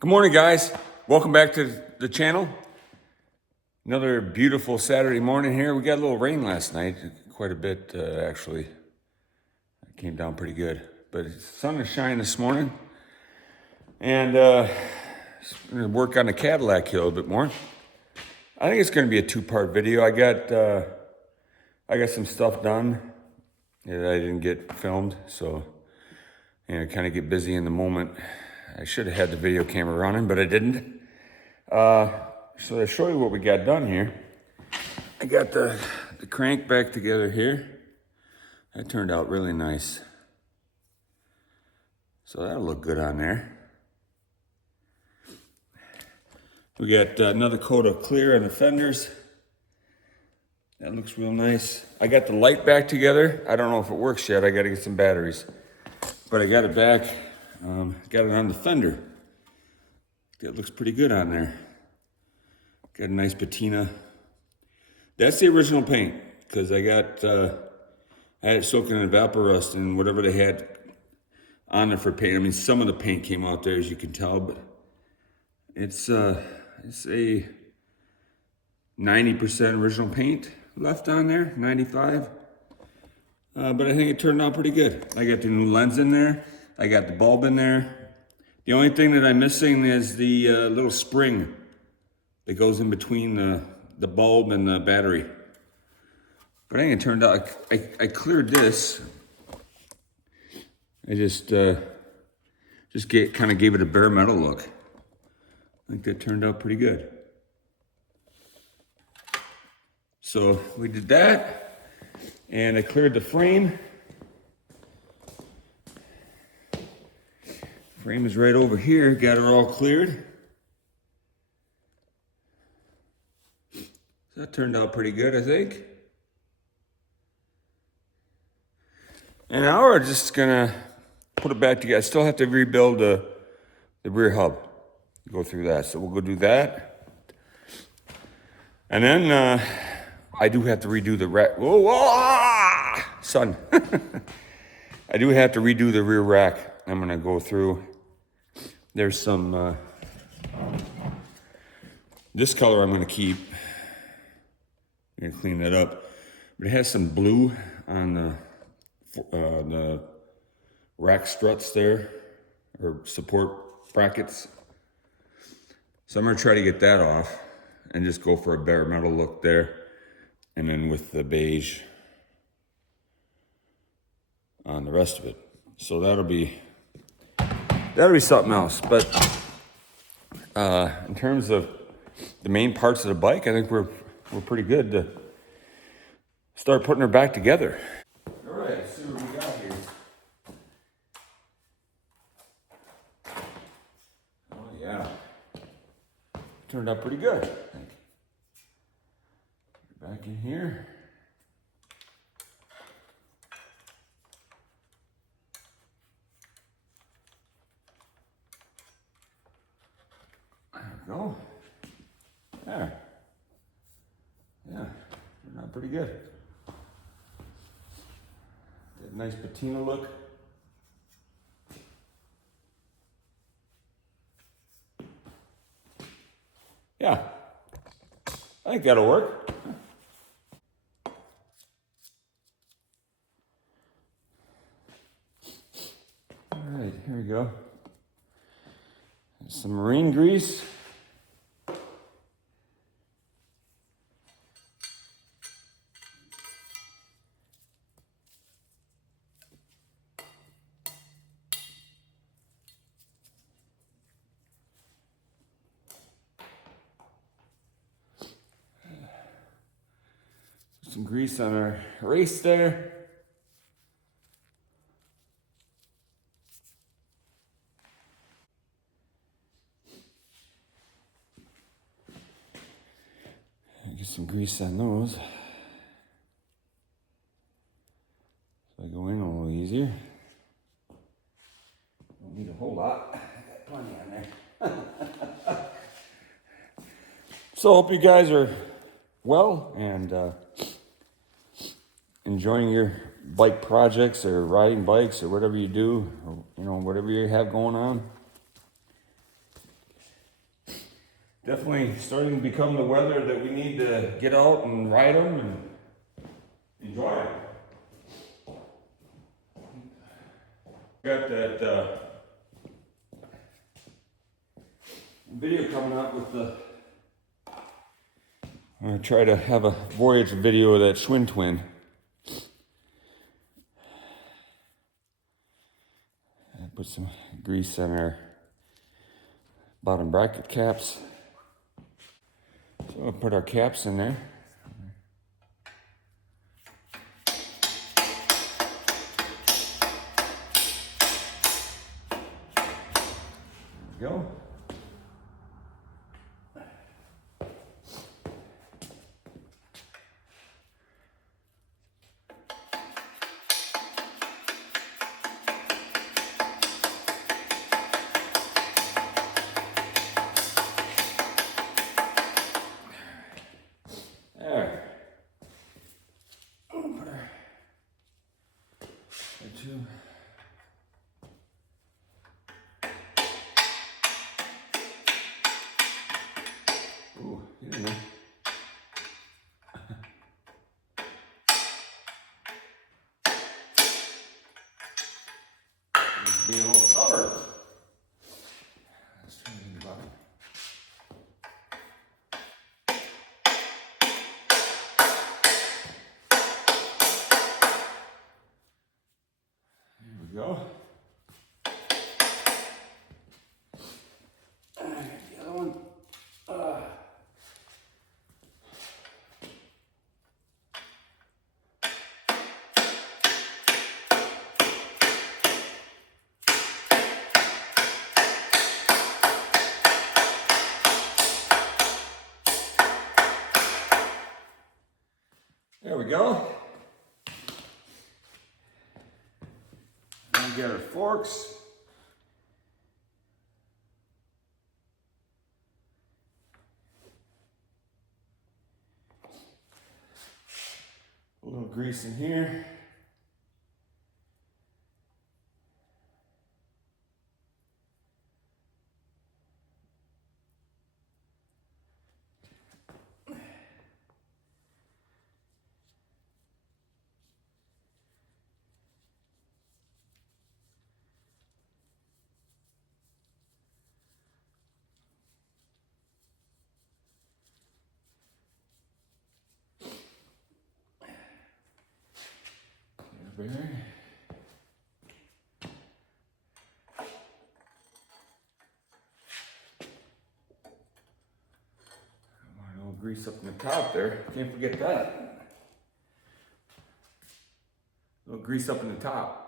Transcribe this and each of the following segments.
Good morning, guys. Welcome back to the channel. Another beautiful Saturday morning here. We got a little rain last night, quite a bit actually. It came down pretty good, but the sun is shining this morning, and I'm gonna work on the Cadillac here a little bit more. I think it's gonna be a two-part video. I got some stuff done that I didn't get filmed, so kind of get busy in the moment. I should have had the video camera running, but I didn't. So to show you what we got done here, I got the crank back together here. That turned out really nice. So that'll look good on there. We got another coat of clear on the fenders. That looks real nice. I got the light back together. I don't know if it works yet. I got to get some batteries. But I got it back. Got it on the fender. That looks pretty good on there. Got a nice patina. That's the original paint, because I had it soaking in vapor rust and whatever they had on there for paint. I mean, some of the paint came out there, as you can tell, but it's a 90% original paint left on there, 95. But I think it turned out pretty good. I got the new lens in there. I got the bulb in there. The only thing that I'm missing is the little spring that goes in between the bulb and the battery. But I think it turned out, I cleared this. I just kind of gave it a bare metal look. I think that turned out pretty good. So we did that, and I cleared the frame. Frame is right over here, got her all cleared. So that turned out pretty good, I think. And now we're just gonna put it back together. I still have to rebuild the rear hub. Go through that, so we'll go do that. And then I do have to redo the rack. Whoa, son. I do have to redo the rear rack. I'm gonna go through. There's some, this color I'm gonna keep. I'm gonna clean that up. But it has some blue on the rack struts there, or support brackets. So I'm gonna try to get that off and just go for a bare metal look there. And then with the beige on the rest of it. So that'll be something else. But in terms of the main parts of the bike, I think we're pretty good to start putting her back together. All right, let's see what we got here. Oh yeah, turned out pretty good, I think. Back in here. There we go. There. Yeah, turned out pretty good. That nice patina look. Yeah, I think that'll work. All right, here we go. Some marine grease. Some grease on our race there. Get some grease on those. So I go in a little easier. Don't need a whole lot. I got plenty on there. So hope you guys are well and enjoying your bike projects or riding bikes or whatever you do, or, whatever you have going on. Definitely starting to become the weather that we need to get out and ride them and enjoy them. Got that video coming up with the. I'm gonna try to have a voyage video of that Schwinn twin. Put some grease on our bottom bracket caps. So we'll put our caps in there. There we go. There. Put our two. Ooh, you know. Being a little stubborn. Let's try to think about it. There we go. The other one. There we go. And get our forks. A little grease in here. There. A little grease up in the top there. Can't forget that. A little grease up in the top.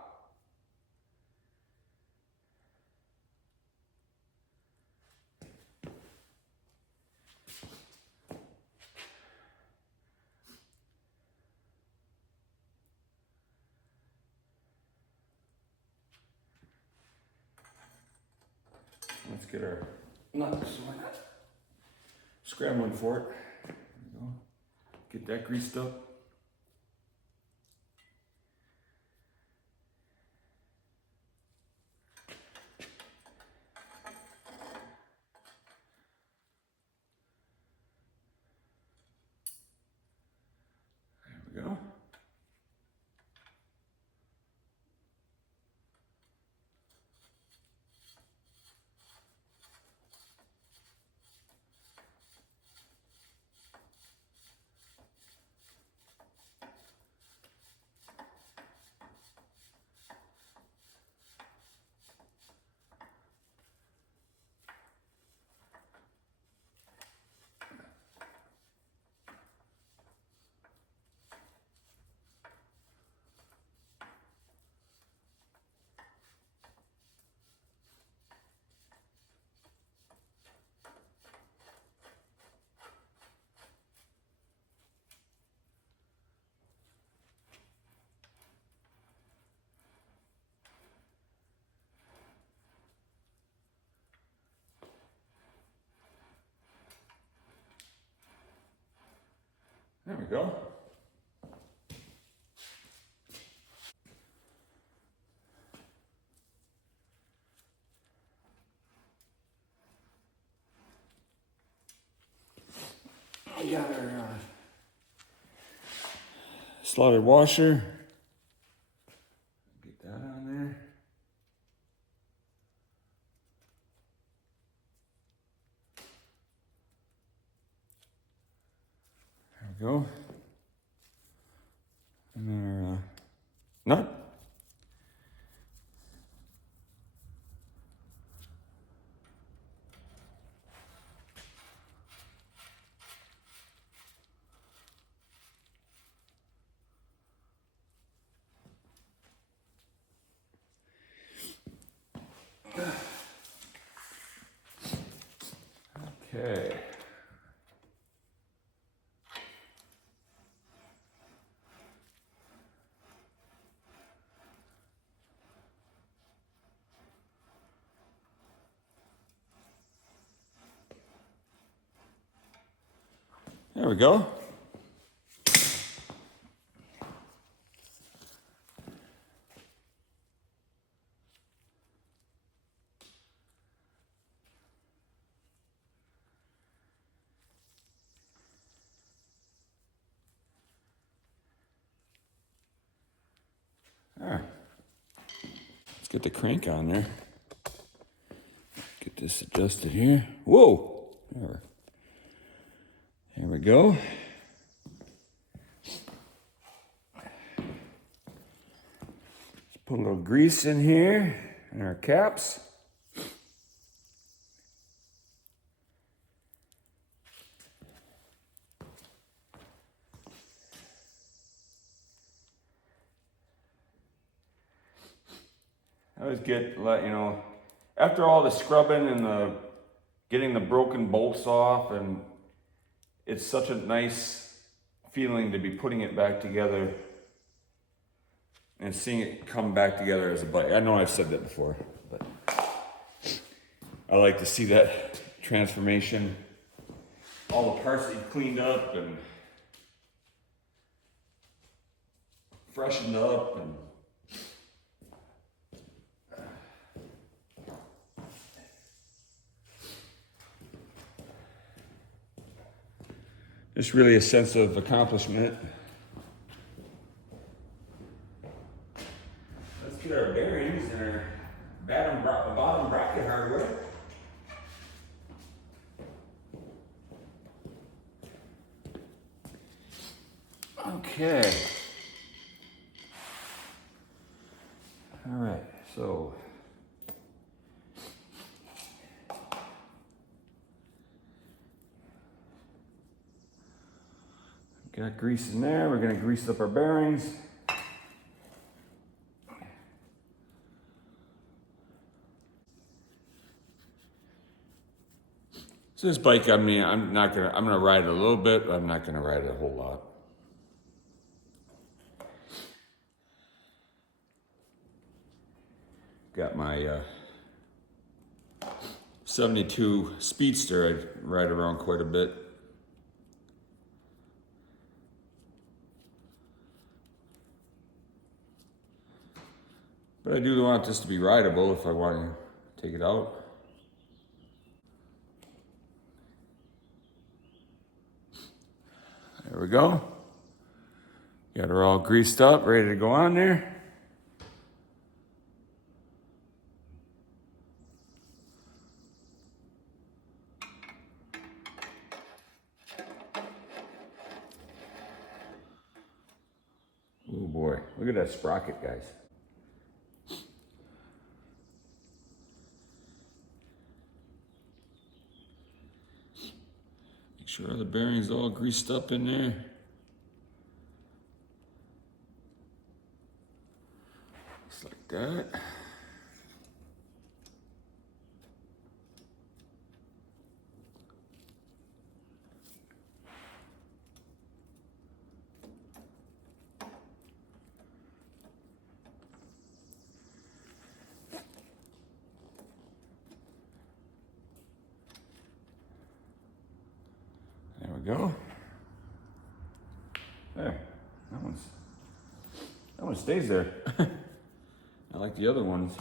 Let's get our nuts. Scrambling for it. There we go. Get that greased up. There we go. There we go. we got our slotted washer. Get that on there. There we go. And our nut. Okay. There we go. All right. Let's get the crank on there. Get this adjusted here. Whoa! There we go. Let's put a little grease in here and our caps. I always get, after all the scrubbing and the getting the broken bolts off, and it's such a nice feeling to be putting it back together and seeing it come back together as a bike. I know I've said that before, but I like to see that transformation. All the parts that you cleaned up and freshened up and just really a sense of accomplishment. Let's get our bearings and our bottom bracket hardware. Okay. All right, so got grease in there. We're going to grease up our bearings. So this bike, I'm gonna ride it a little bit, but I'm not gonna ride it a whole lot. Got my 72 Speedster. I ride around quite a bit. But I do want this to be rideable if I want to take it out. There we go. Got her all greased up, ready to go on there. Oh boy, look at that sprocket, guys. Make sure the bearings all greased up in there. Just like that. There we go. There. That one stays there. I like the other ones.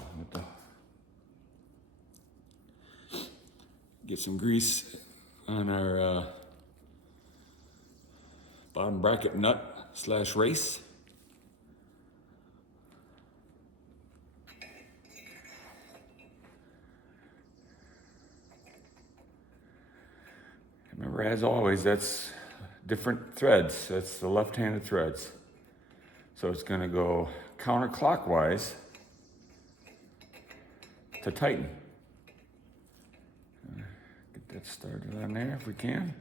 Get some grease on our bottom bracket nut / race. Remember, as always, that's different threads. That's the left-handed threads. So it's going to go counterclockwise to tighten. Get that started on there if we can.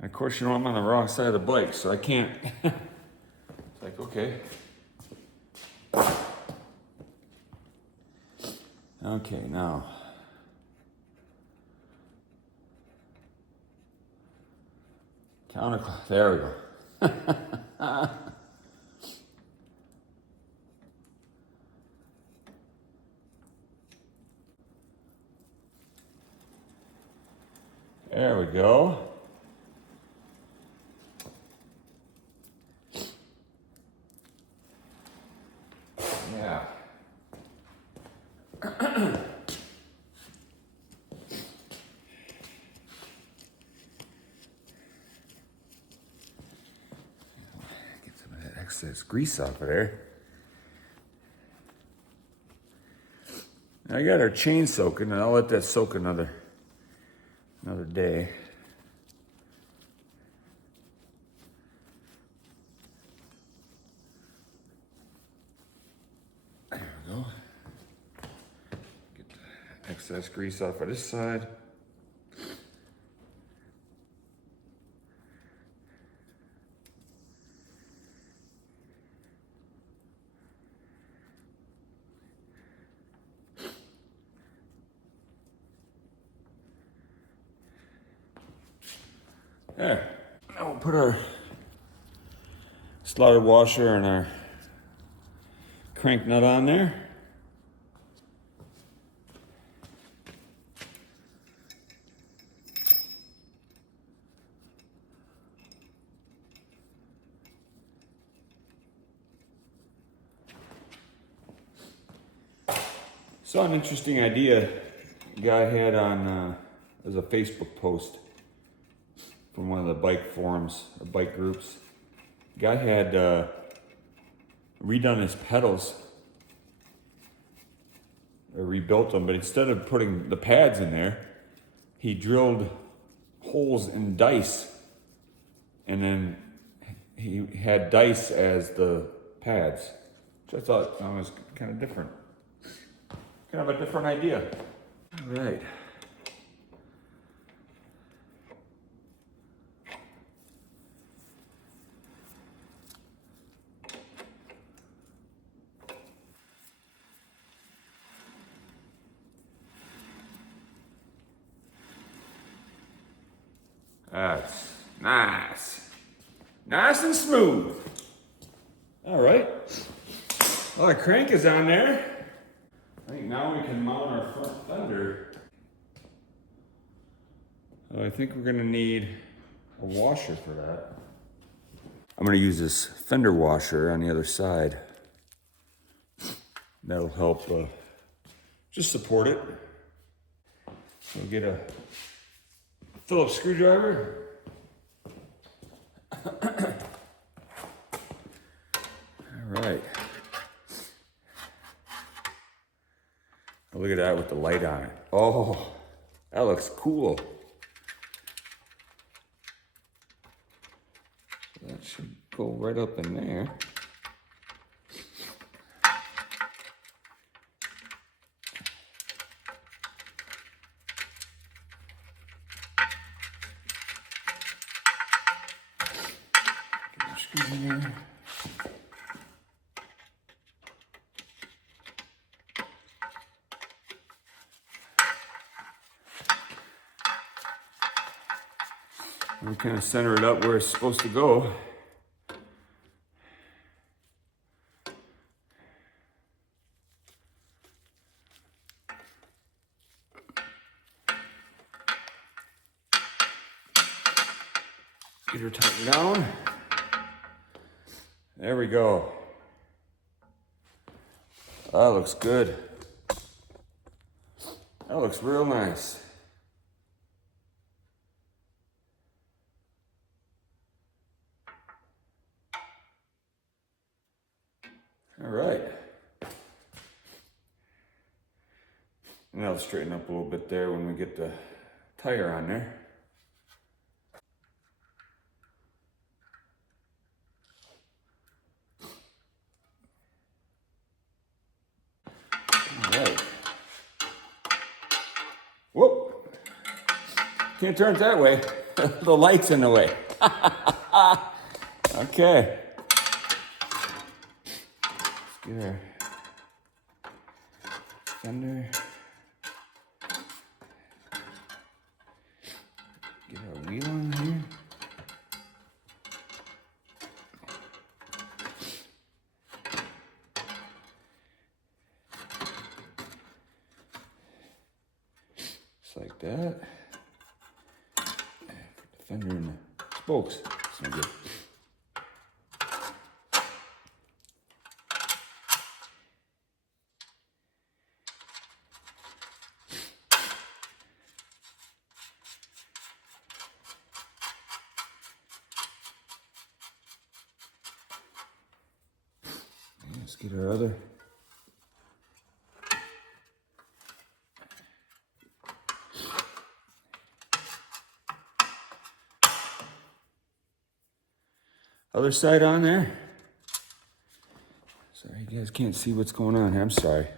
And of course, you know, I'm on the wrong side of the bike, so I can't. It's like, okay. Okay, now. Counterclock, there we go. There we go. Yeah. Get some of that excess grease off of there. I got our chain soaking, and I'll let that soak another day. There we go. Get the excess grease off of this side. There. Now we'll put our slotted washer and our crank nut on there. Saw an interesting idea a guy had on, as a Facebook post from one of the bike forums, or bike groups. Guy had redone his pedals, or rebuilt them, but instead of putting the pads in there, he drilled holes in dice, and then he had dice as the pads, which I thought was kind of different. Kind of a different idea. All right. That's nice. Nice and smooth. All right. Well, our crank is on there. I think now we can mount our front fender. I think we're gonna need a washer for that. I'm gonna use this fender washer on the other side. That'll help just support it. We'll get a Phillips screwdriver. All right. Look at that with the light on it. Oh, that looks cool. That should go right up in there. Get the screw in there. We kind of center it up where it's supposed to go. Get her tightened down. There we go. That looks good. That looks real nice. All right. And that'll straighten up a little bit there when we get the tire on there. All right. Whoop. Can't turn it that way. The light's in the way. Okay. Let's get our fender. Get our wheel on here. Just like that. Put the fender in the spokes. That's no good. Let's get our other side on there. Sorry, you guys can't see what's going on here. I'm sorry.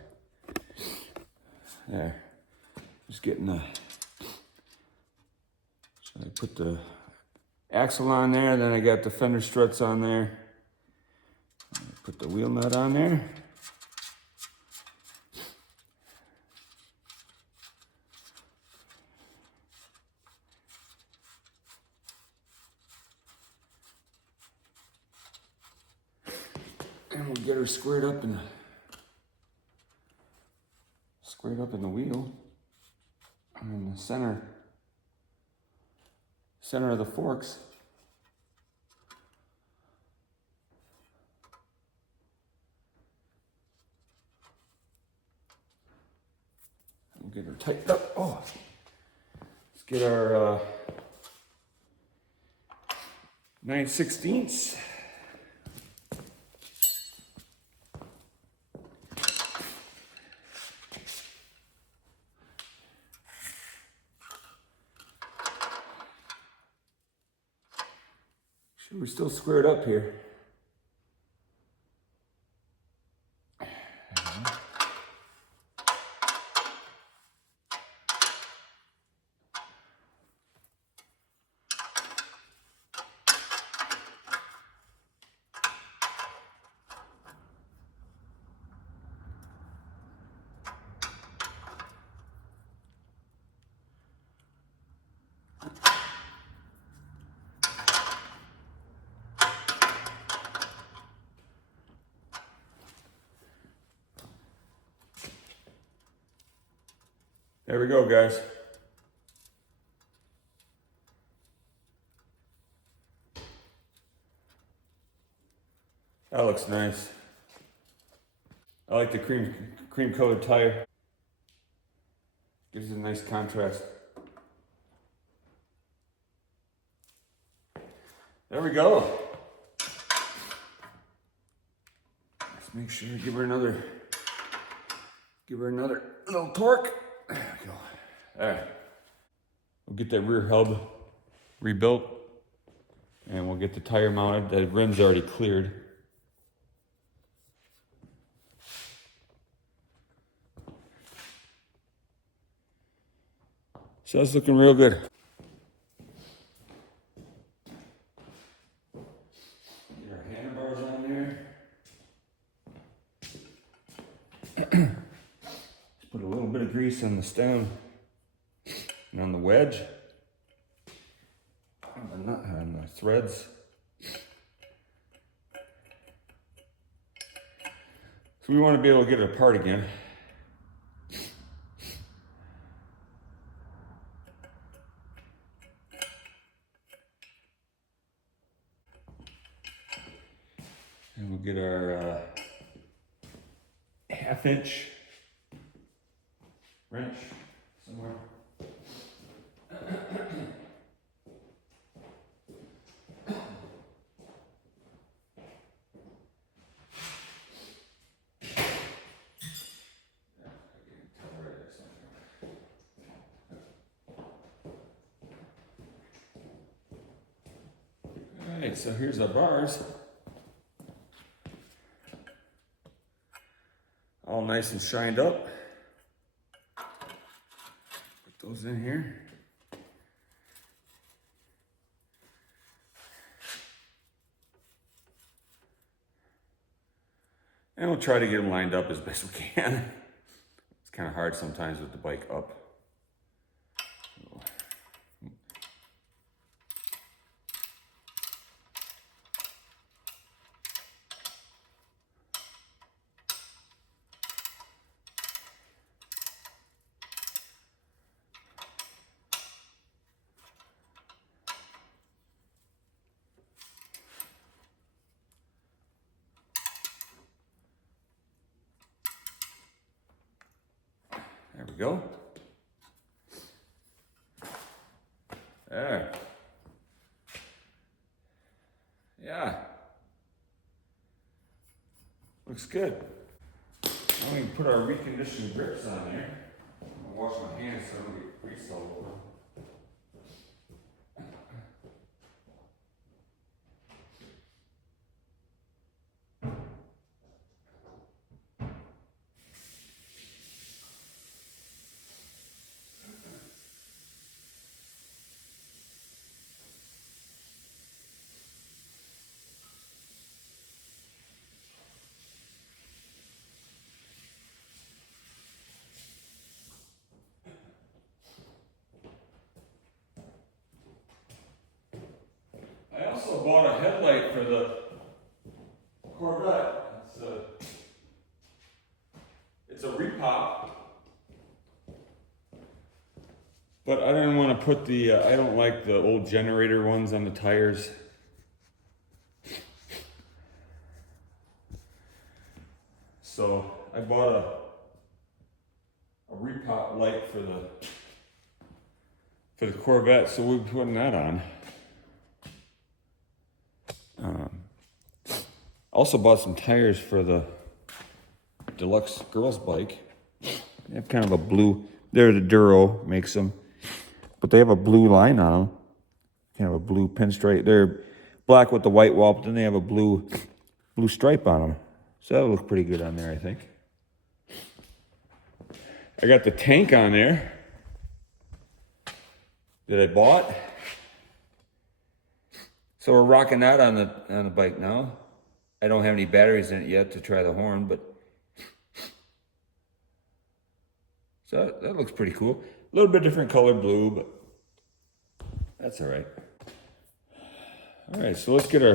There. Just getting the. So I put the axle on there, then I got the fender struts on there. Put the wheel nut on there. And we'll get her squared up in the wheel. In the center of the forks. We'll get her tightened up. Oh, let's get our 9/16. We're still squared up here. There we go, guys. That looks nice. I like the cream colored tire. Gives it a nice contrast. There we go. Let's make sure to give her another little torque. There we go. All right. We'll get that rear hub rebuilt and we'll get the tire mounted. The rim's already cleared. So that's looking real good. Get our handlebars on there. Just put a little bit of grease on the stem and on the wedge, on the threads. So we want to be able to get it apart again. And we'll get our 1/2-inch wrench somewhere. Alright, so here's our bars. All nice and shined up. Put those in here. And we'll try to get them lined up as best we can. It's kind of hard sometimes with the bike up. There we go. There. Yeah. Looks good. Now we can put our reconditioned grips on here. I'm gonna wash my hands so I don't get grease all over. I also bought a headlight for the Corvette. It's a repop, but I didn't want to put the, I don't like the old generator ones on the tires. So I bought a repop light for the Corvette, so we'll be putting that on. Also bought some tires for the deluxe girls bike. They have kind of a blue, they're the Duro makes them, but they have a blue line on them. Kind of a blue pinstripe. They're black with the white wall, but then they have a blue stripe on them. So that'll look pretty good on there, I think. I got the tank on there that I bought. So we're rocking that on the bike now. I don't have any batteries in it yet to try the horn, but so that looks pretty cool. A little bit different color blue, but that's all right. All right, so let's get our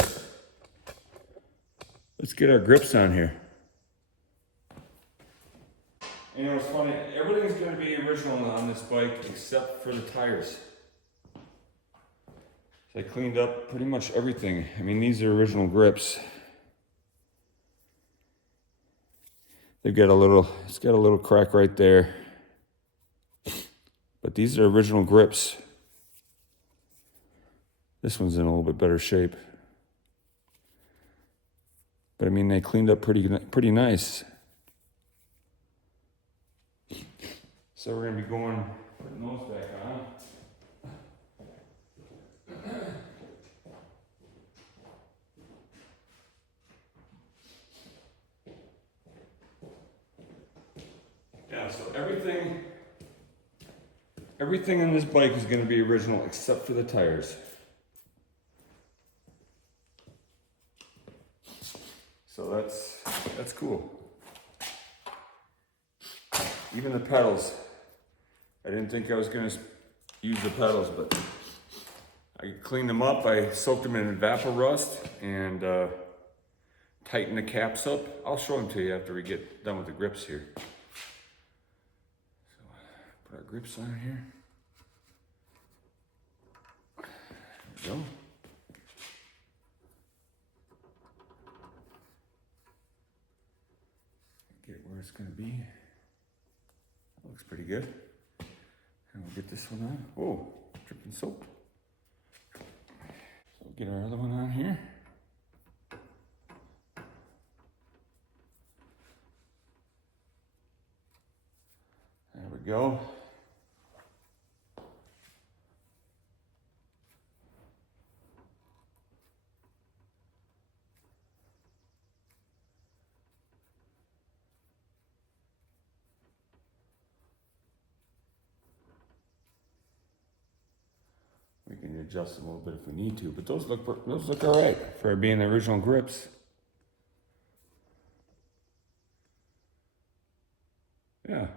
grips on here. You know, it's funny, everything's gonna be original on this bike except for the tires. So I cleaned up pretty much everything. I mean, these are original grips. It's got a little crack right there. But these are original grips. This one's in a little bit better shape. But I mean, they cleaned up pretty nice. So we're gonna be putting those back on. Yeah, so everything in this bike is gonna be original except for the tires. So that's cool. Even the pedals. I didn't think I was gonna use the pedals, but I cleaned them up. I soaked them in Evapo-Rust and tightened the caps up. I'll show them to you after we get done with the grips here. So put our grips on here. There we go. gonna be. Looks pretty good. And we'll get this one on. Oh, dripping soap. So we'll get our other one on here. There we go. We can adjust them a little bit if we need to, but those look all right for being the original grips. Yeah.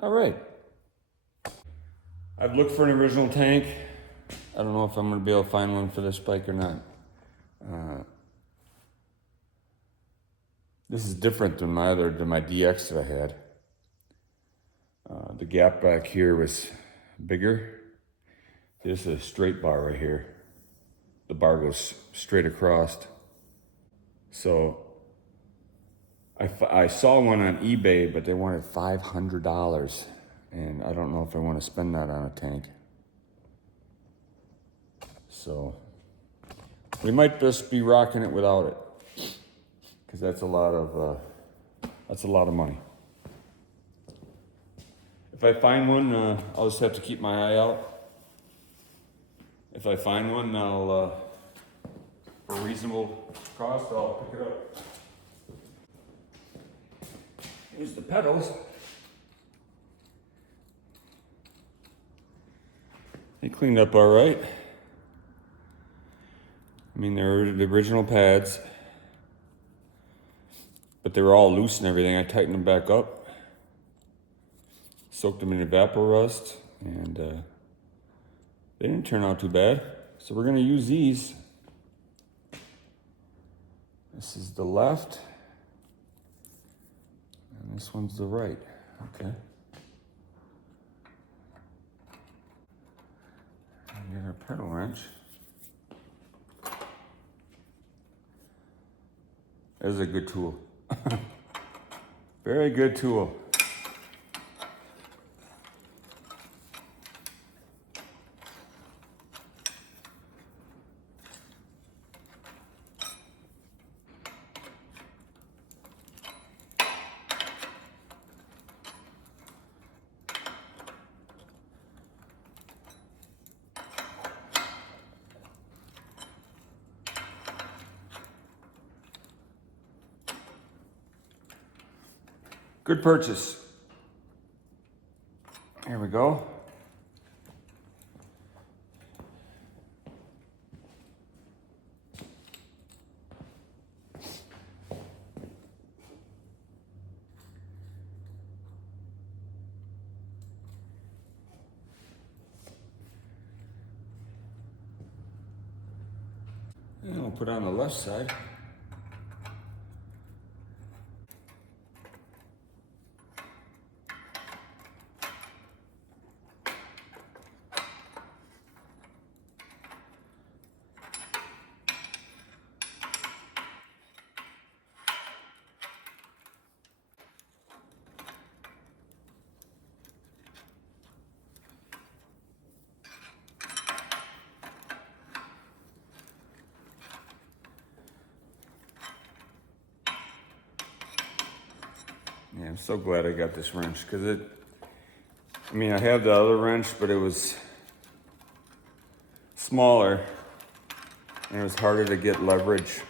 All right. I've looked for an original tank. I don't know if I'm going to be able to find one for this bike or not. This is different than my DX that I had. The gap back here was bigger. This is a straight bar right here. The bar goes straight across. So I saw one on eBay, but they wanted $500. And I don't know if I want to spend that on a tank. So we might just be rocking it without it, because that's a lot of money. If I find one, I'll just have to keep my eye out. If I find one, I'll for a reasonable cost, I'll pick it up. Here's the pedals. They cleaned up all right. I mean, they're the original pads, but they were all loose and everything. I tightened them back up, soaked them in Evapo-Rust, and they didn't turn out too bad. So we're gonna use these. This is the left, and this one's the right. Okay. And get our pedal wrench. This is a good tool. Very good tool. Good purchase. Here we go. And we'll put on the left side. Yeah, I'm so glad I got this wrench, because I mean, I have the other wrench, but it was smaller and it was harder to get leverage.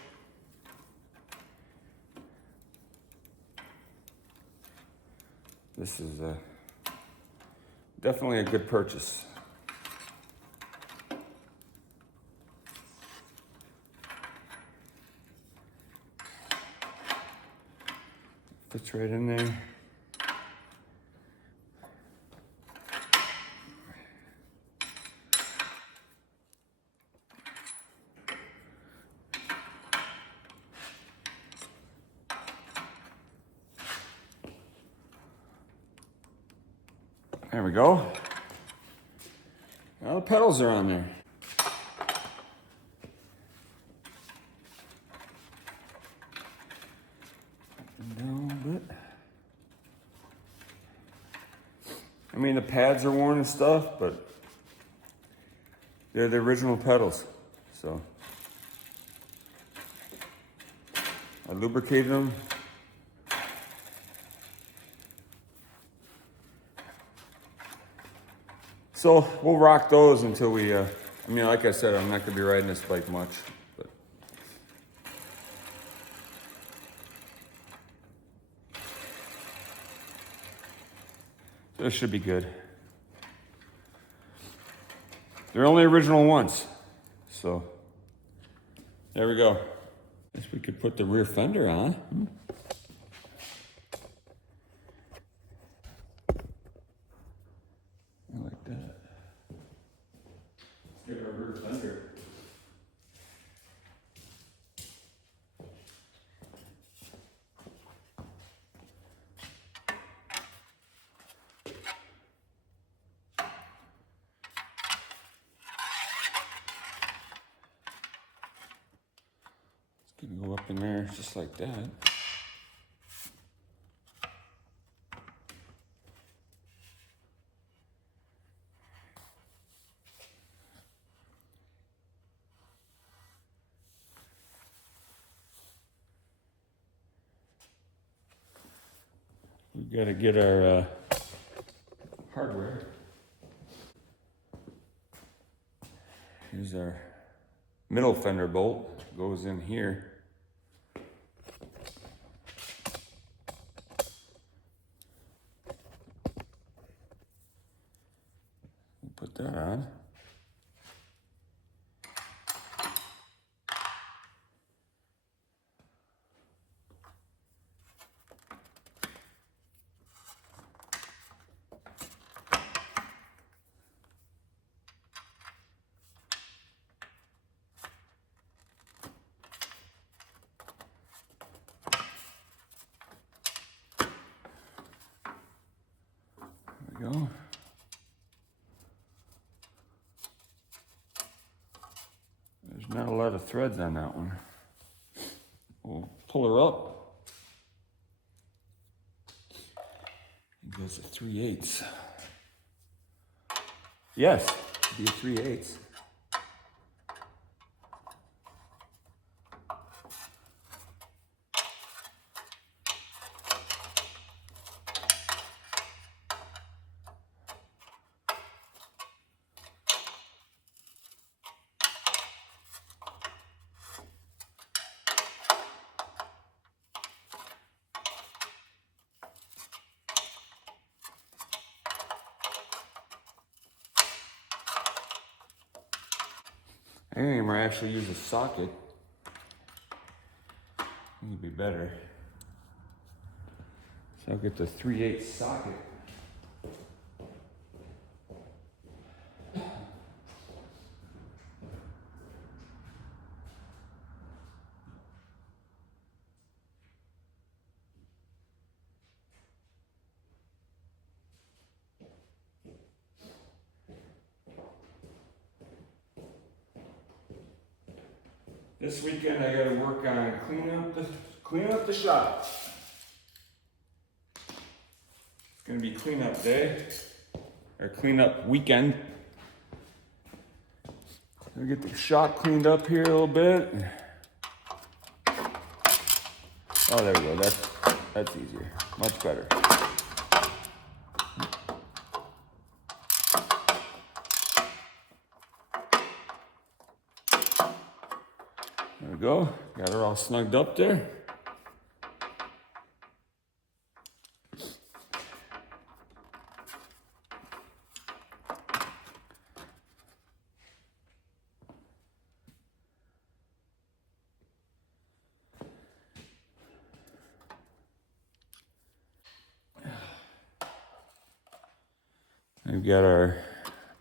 This is definitely a good purchase. Fits right in there. There we go. Now the pedals are on there. Up and down a bit. I mean, the pads are worn and stuff, but they're the original pedals. So I lubricated them. So we'll rock those until we, I mean, like I said, I'm not gonna be riding this bike much, but. This should be good. They're only original ones. So there we go. Guess we could put the rear fender on. I like that. Let's get our rear fender. It's gonna go up in there just like that. We gotta get our hardware. Here's our middle fender bolt. Goes in here. We'll put that on. There we go. There's not a lot of threads on that one. We'll pull her up. It goes to 3/8. Yes, it'd be a 3/8. I think I might actually use a socket. I think it'd be better. So I'll get the 3/8 socket. This weekend I gotta work on cleaning up the shop. It's gonna be cleanup day, or cleanup weekend. Gonna get the shop cleaned up here a little bit. Oh, there we go. That's easier. Much better. There we go. Got her all snugged up there. We've got our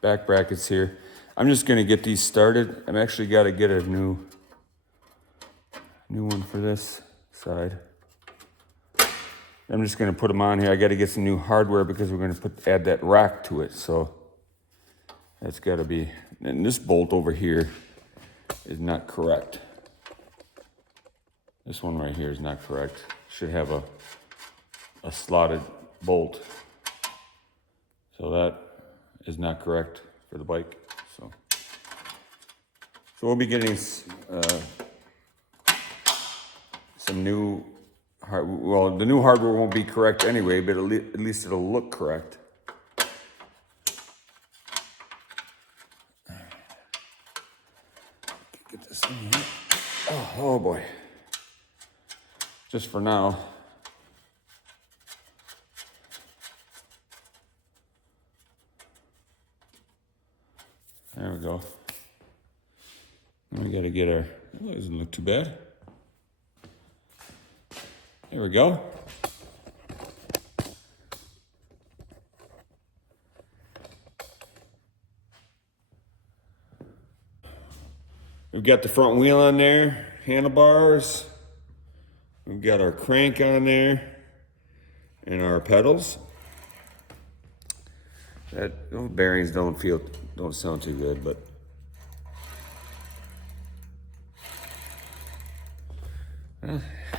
back brackets here. I'm just gonna get these started. I'm actually gotta get a new one for this side. I'm just gonna put them on here. I gotta get some new hardware because we're gonna add that rack to it. So that's gotta be, and this bolt over here is not correct. This one right here is not correct. Should have a slotted bolt. So is not correct for the bike. So we'll be getting some new well, the new hardware won't be correct anyway, but at least it'll look correct. Get this in here. Oh boy. Just for now. There we go. And we gotta get our, oh, it doesn't look too bad. There we go. We've got the front wheel on there, handlebars. We've got our crank on there and our pedals. Those bearings don't sound too good, but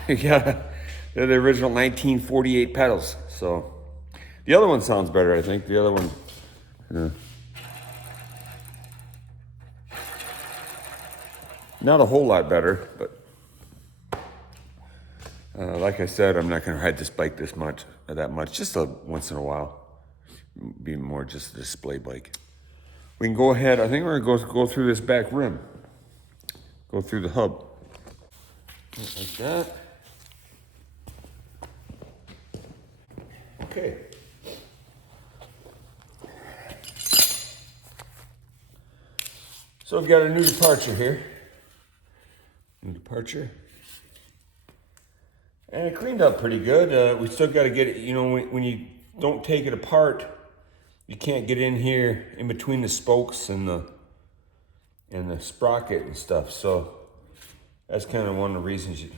you got they're the original 1948 pedals. So the other one sounds better, I think. The other one, not a whole lot better, but like I said, I'm not going to ride this bike that much, just once in a while. Be more just a display bike. We can go ahead. I think we're going to go through this back rim. Go through the hub. Like that. Okay. So we've got a new departure here. New departure. And it cleaned up pretty good. We still got to get it, you know, when you don't take it apart, you can't get in here in between the spokes and the sprocket and stuff. So that's kind of one of the reasons you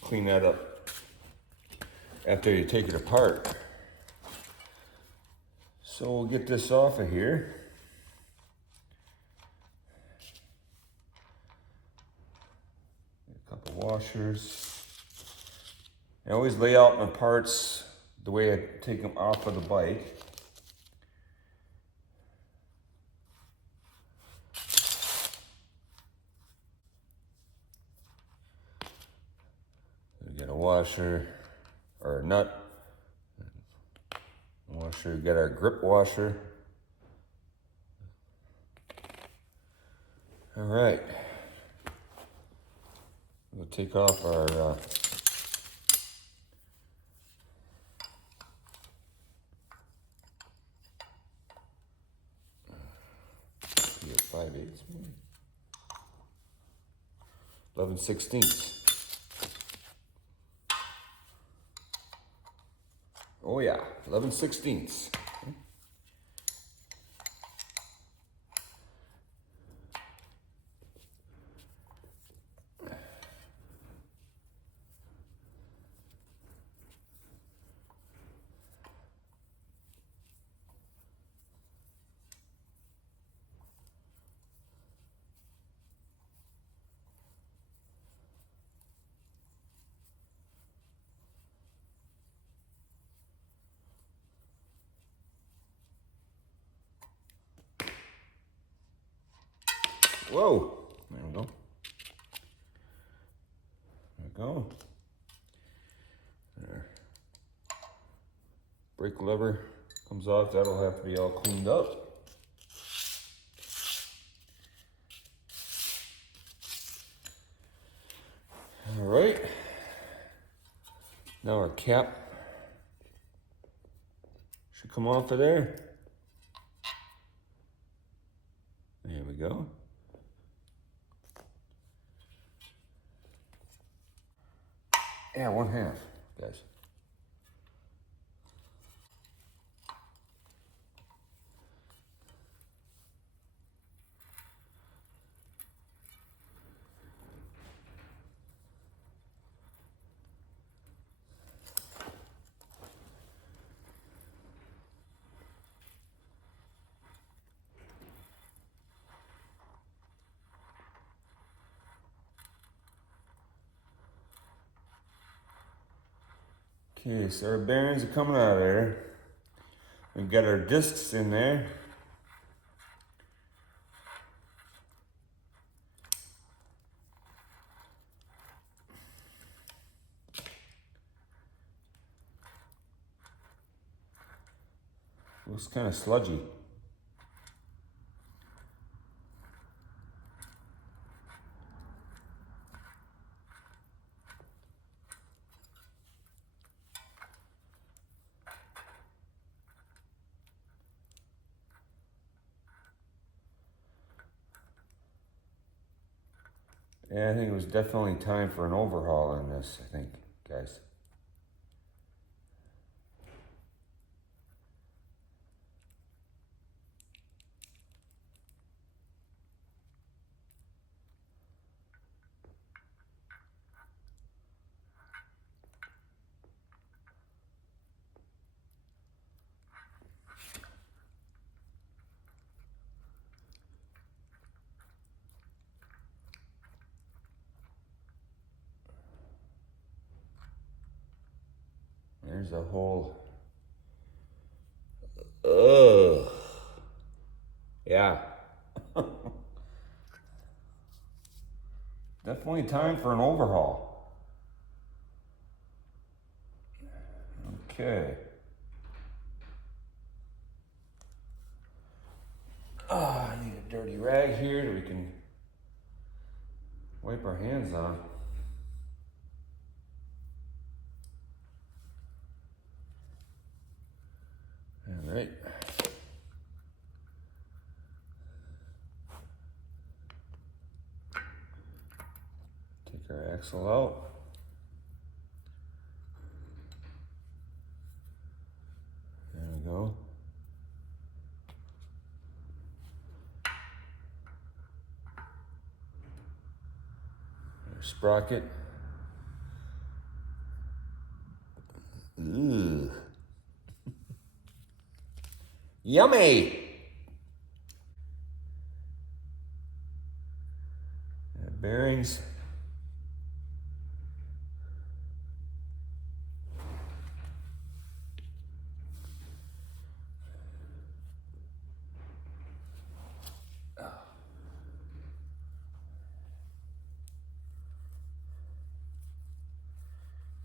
clean that up after you take it apart. So we'll get this off of here. A couple washers. I always lay out my parts the way I take them off of the bike. We got a washer or a nut. Washer, we got our grip washer. All right. We'll take off our be at 5/8, 11/16. Oh yeah, 11/16. Whoa, there we go. There we go. There. Brake lever comes off, that'll have to be all cleaned up. All right. Now our cap should come off of there. There we go. Yeah, 1/2, guys. Okay, so our bearings are coming out of there. We've got our discs in there. Looks kind of sludgy. Yeah, I think it was definitely time for an overhaul on this, I think, guys. There's a whole... Ugh. Yeah. Definitely time for an overhaul. Okay. I need a dirty rag here that we can wipe our hands on. All right. Take our axle out. There we go. There's sprocket. Ooh. Yummy! Bearings.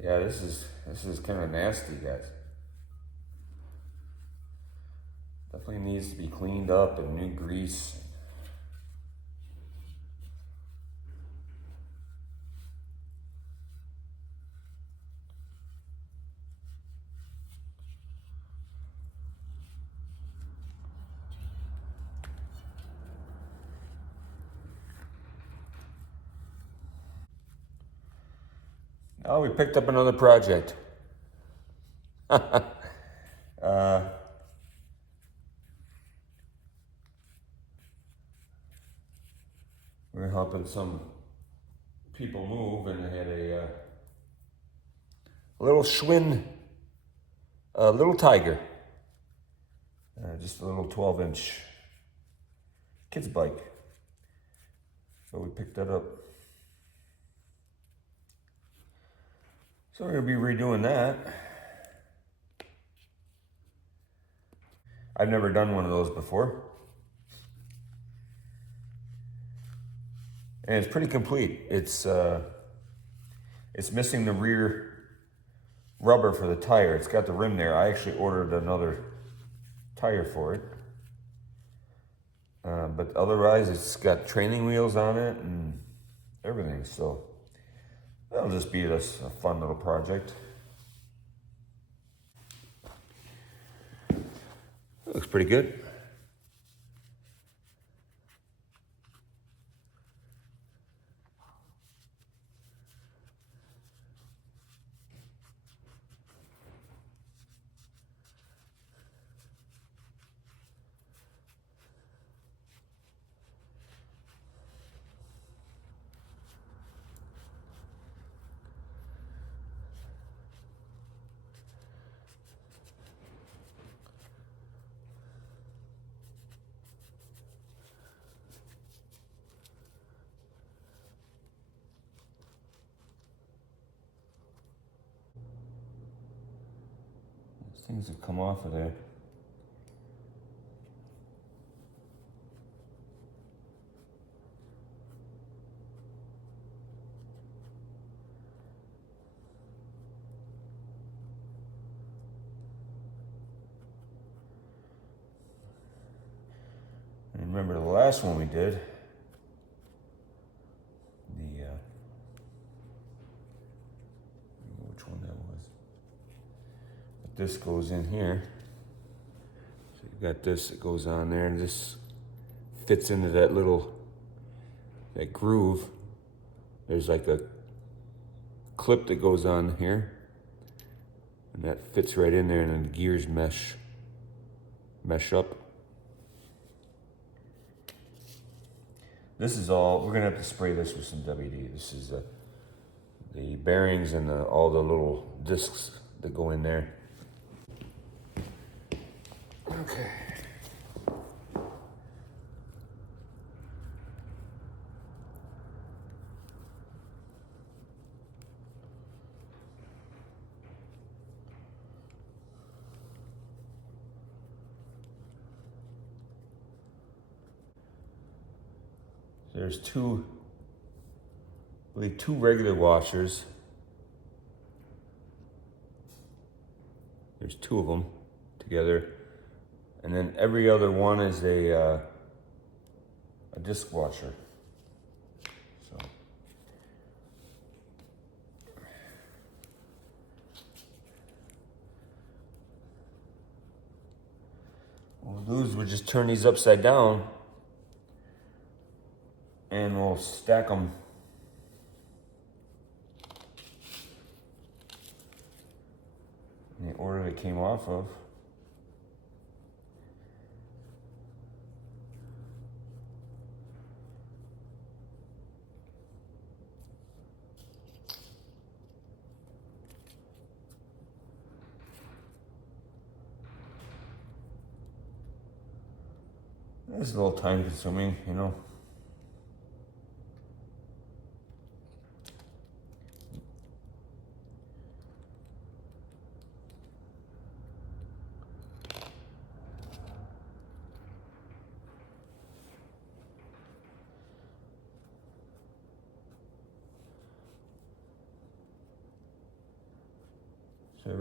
Yeah, this is kind of nasty, guys. Definitely needs to be cleaned up and new grease. Oh, we picked up another project. We're helping some people move, and they had a little Schwinn, little Tiger, just a little 12-inch kid's bike. So we picked that up. So we're gonna be redoing that. I've never done one of those before. And it's pretty complete. It's missing the rear rubber for the tire. It's got the rim there. I actually ordered another tire for it. But otherwise, it's got training wheels on it and everything. So that'll just be a fun little project. Looks pretty good. These things have come off of there. remember the last one we did. Which one that was. But this goes in here. So you got this that goes on there, and this fits into that groove. There's like a clip that goes on here, and that fits right in there, and then the gears mesh up. This is all, we're gonna have to spray this with some WD. This is the bearings and all the little discs that go in there. Okay. There's two regular washers. There's two of them together, and then every other one is a disc washer. So what we'll do is we'll just turn these upside down, and we'll stack them in the order they came off of. It's a little time consuming, you know. So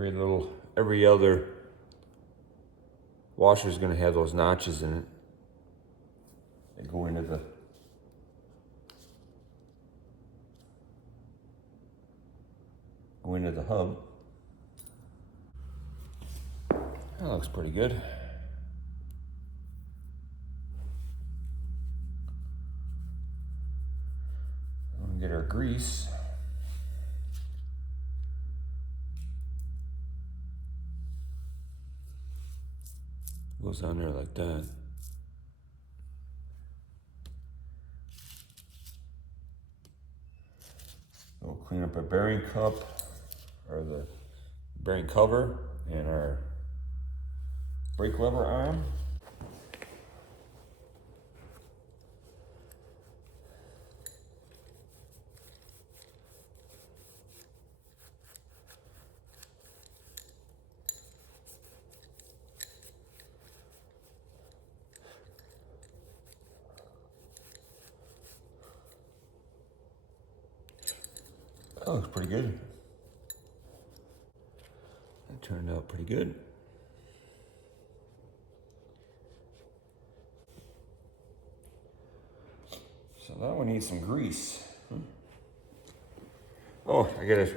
every other washer is going to have those notches in it. They go into the hub. That looks pretty good. I'm gonna get our grease. Goes on there like that. We'll clean up our bearing cup, or the bearing cover, and our brake lever arm. That looks pretty good. That turned out pretty good. So now we need some grease. Oh, I gotta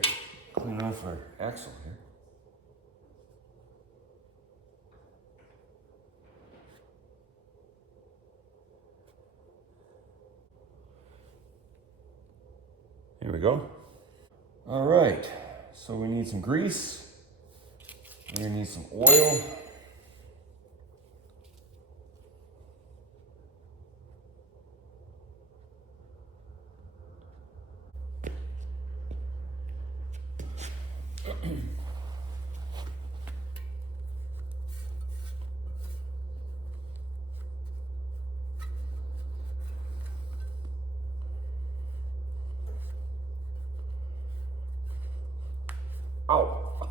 clean off our axle here. Here we go. All right, so we need some grease. We're gonna need some oil. Ow.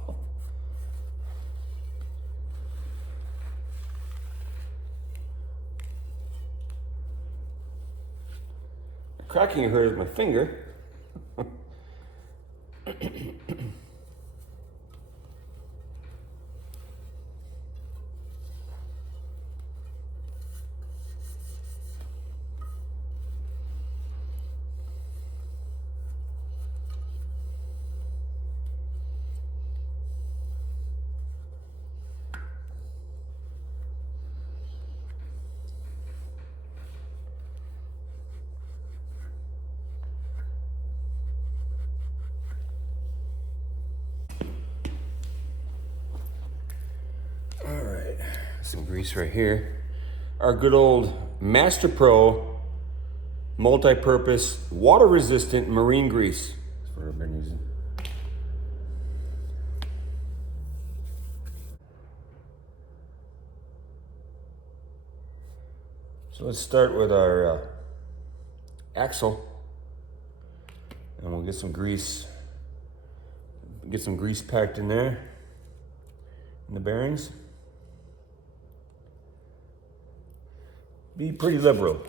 The cracking hurt my finger. Some grease right here. Our good old Master Pro multi-purpose water resistant marine grease. That's what I've been using. So let's start with our axle, and we'll get some grease packed in there, in the bearings. Be pretty liberal.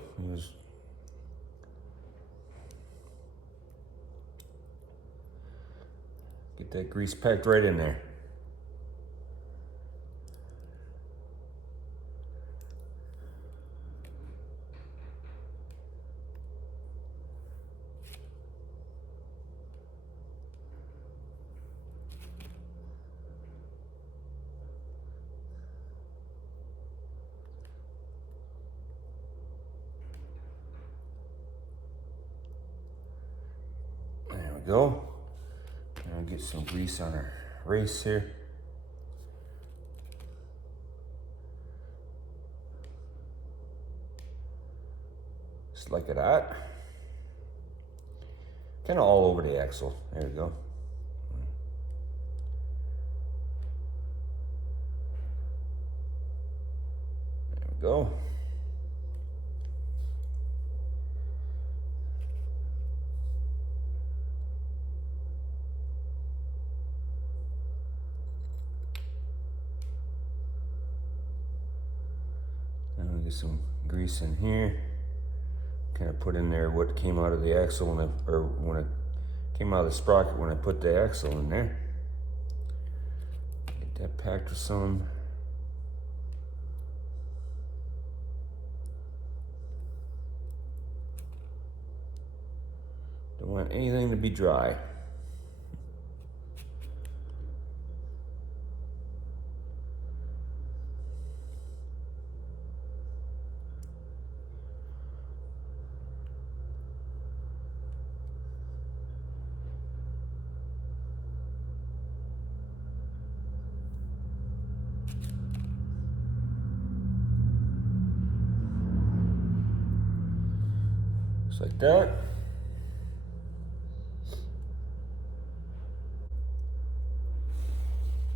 Get that grease packed right in there. There we go. And I'll get some grease on our race here. Just like that. Kind of all over the axle. There we go. There we go. And we'll get some grease in here. Kind of put in there what came out of the axle when it came out of the sprocket when I put the axle in there. Get that packed with some. Don't want anything to be dry. Just like that.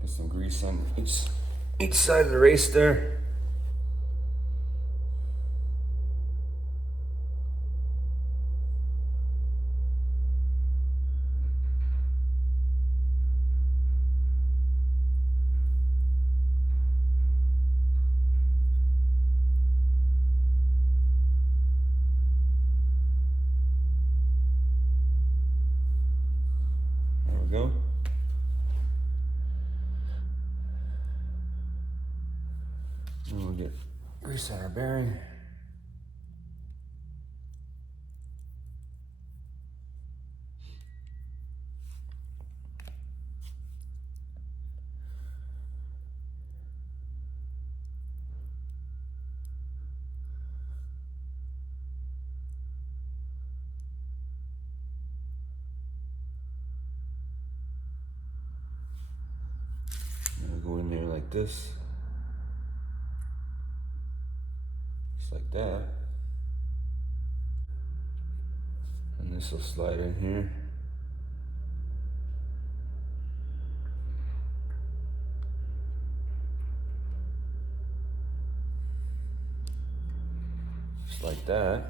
Get some grease on each side of the race there. Go. And we'll get grease on our bearing. Go in there like this, just like that, and this will slide in here. Just like that.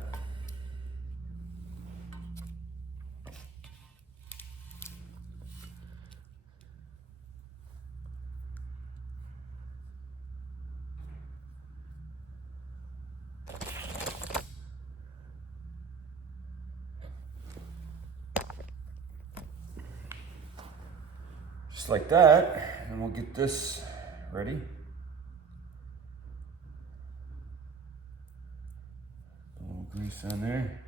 Just like that, and we'll get this ready. A little grease on there.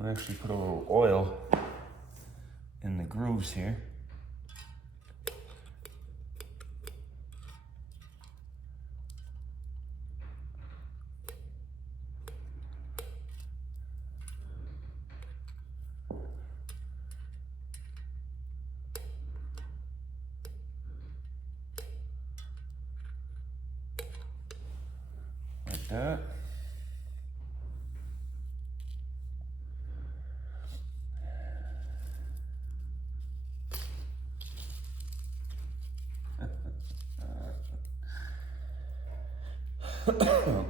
I'll actually put a little oil in the grooves here. that.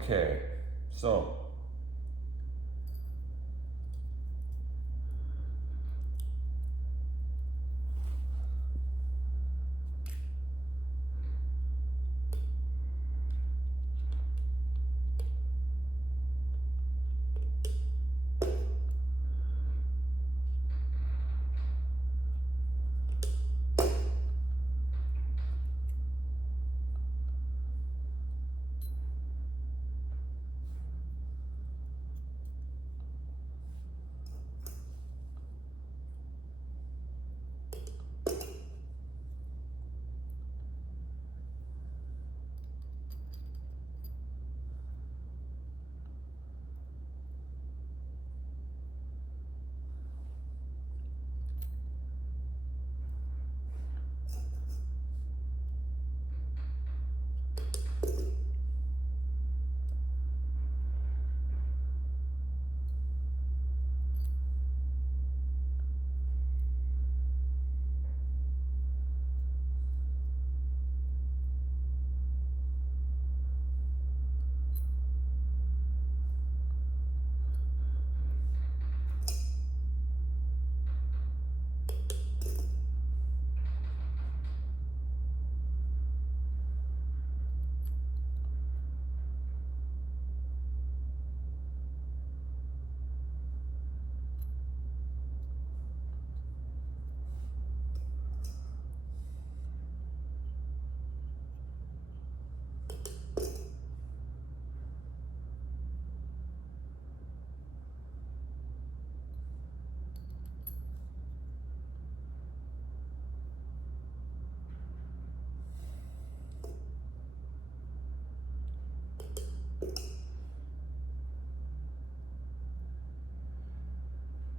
Okay, so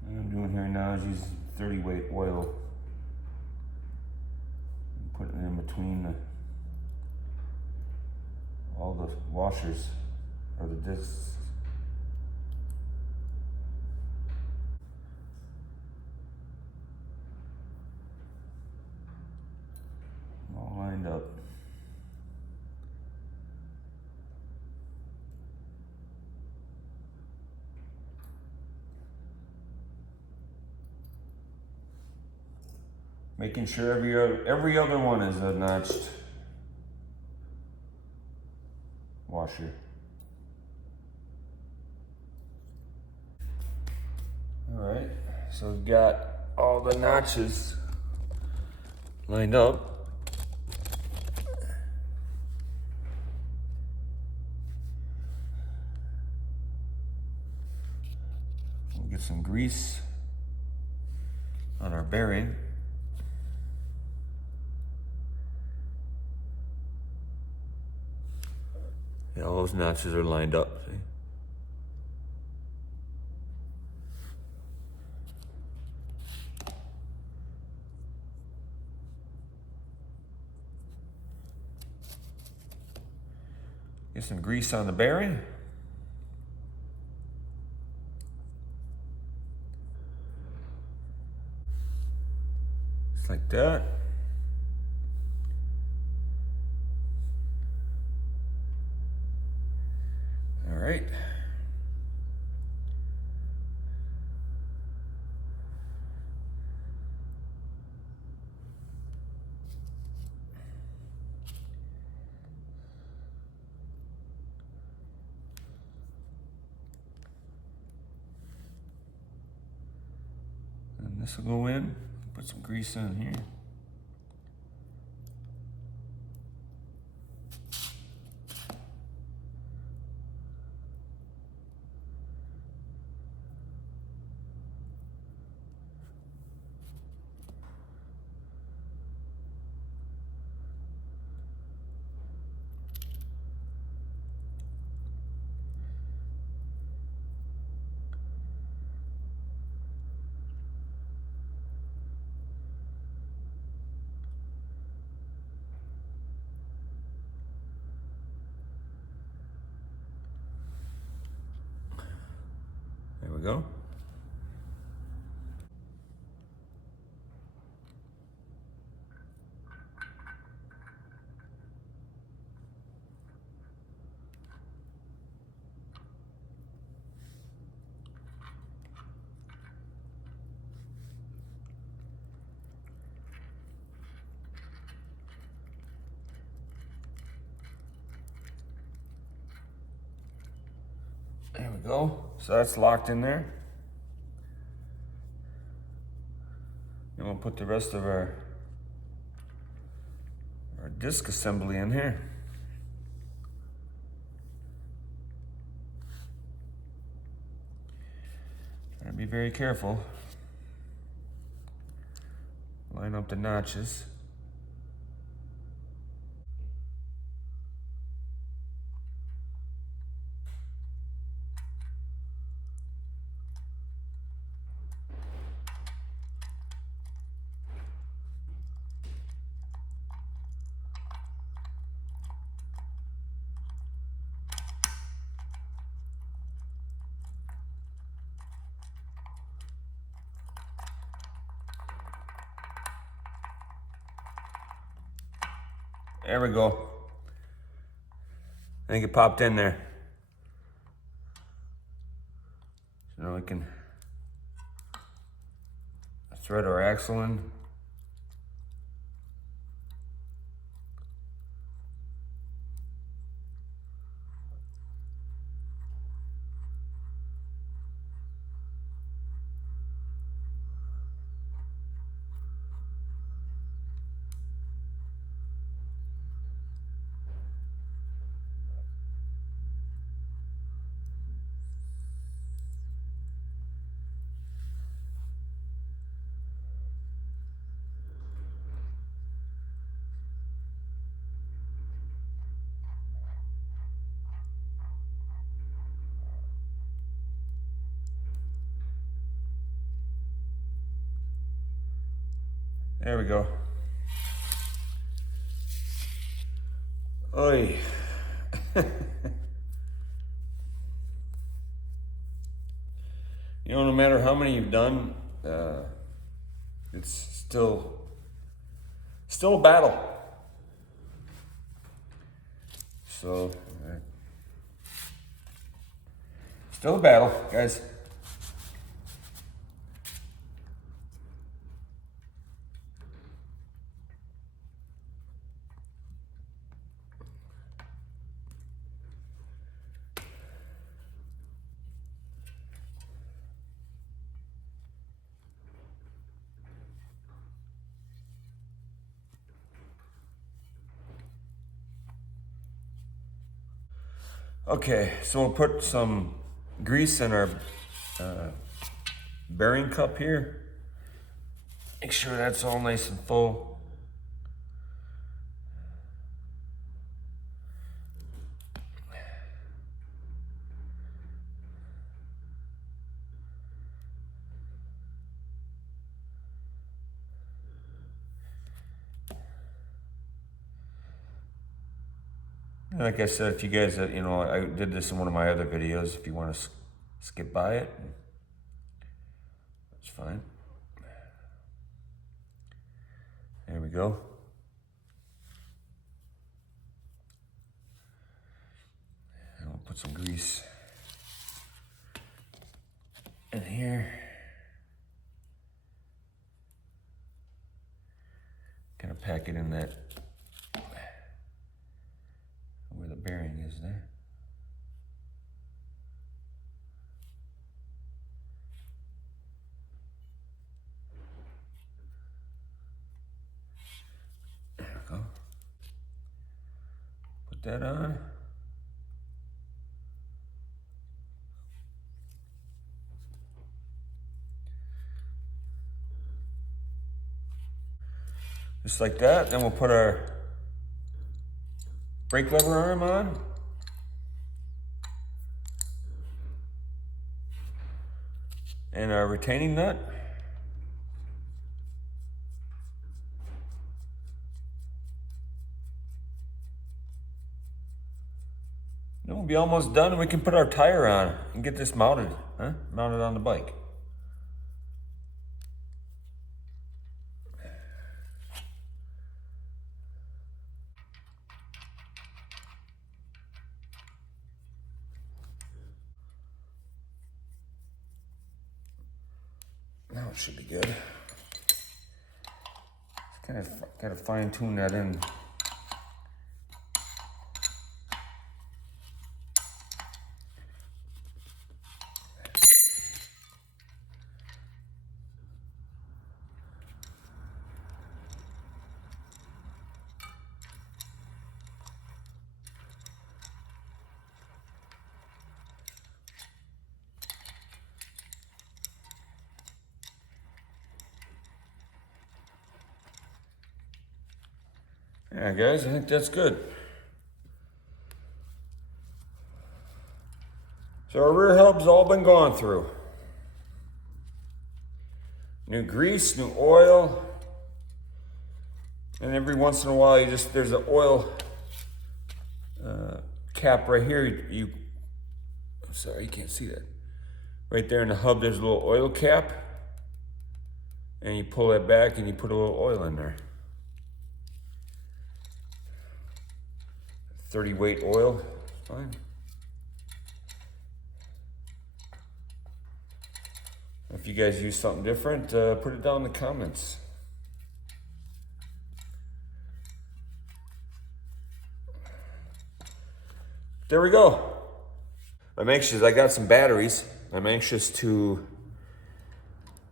what I'm doing here now is using 30 weight oil. I'm putting it in between all the washers or the discs. All lined up. Making sure every other one is a notched washer. All right, so we've got all the notches lined up. We'll get some grease on our bearing. Yeah, all those notches are lined up, see? Get some grease on the bearing. Just like that. All right. And this will go in. Put some grease in here. we go. There we go. So that's locked in there. And we'll put the rest of our disc assembly in here. Gotta be very careful. Line up the notches. There we go. I think it popped in there. So now we can thread our axle in. There we go. Oy. You know, no matter how many you've done, it's still a battle. So, still a battle, guys. Okay, so we'll put some grease in our bearing cup here. Make sure that's all nice and full. Like I said, if you guys, you know, I did this in one of my other videos. If you want to skip by it, that's fine. There we go. And we'll put some grease in here. Kind of pack it in that where the bearing is there. There we go. Put that on. Just like that. Then we'll put our brake lever arm on. And our retaining nut. Then we'll be almost done and we can put our tire on and get this mounted. huh? Mount it on the bike. Now it should be good. Just kind of fine tune that in. Yeah, guys, I think that's good. So our rear hub's all been gone through. New grease, new oil, and every once in a while there's an oil cap right here. I'm sorry, you can't see that. Right there in the hub, there's a little oil cap, and you pull that back and you put a little oil in there. 30 weight oil, fine. If you guys use something different, put it down in the comments. There we go. I got some batteries. I'm anxious to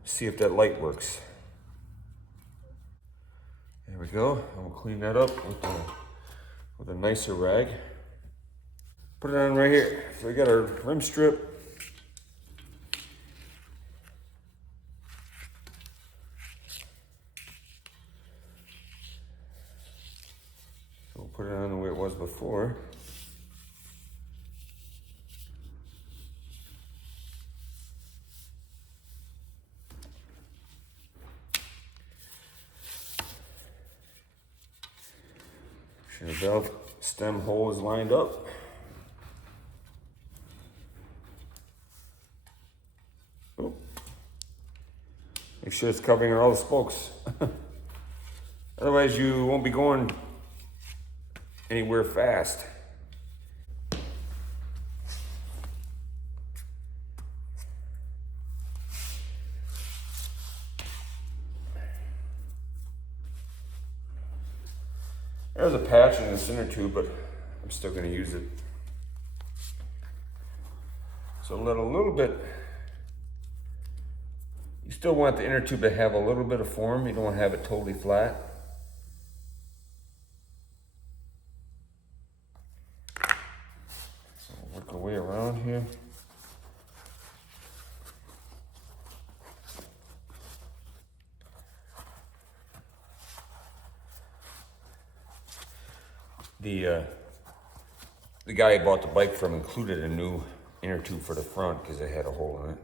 see if that light works. There we go. I'll clean that up with a nicer rag. Put it on right here. So we got our rim strip. So we'll put it on the way it was before. The valve stem hole is lined up. Oop. Make sure it's covering all the spokes. Otherwise you won't be going anywhere fast. There's a patch in this inner tube, but I'm still going to use it. So let a little bit, you still want the inner tube to have a little bit of form. You don't want to have it totally flat. So work our way around here. The guy I bought the bike from included a new inner tube for the front because it had a hole in it.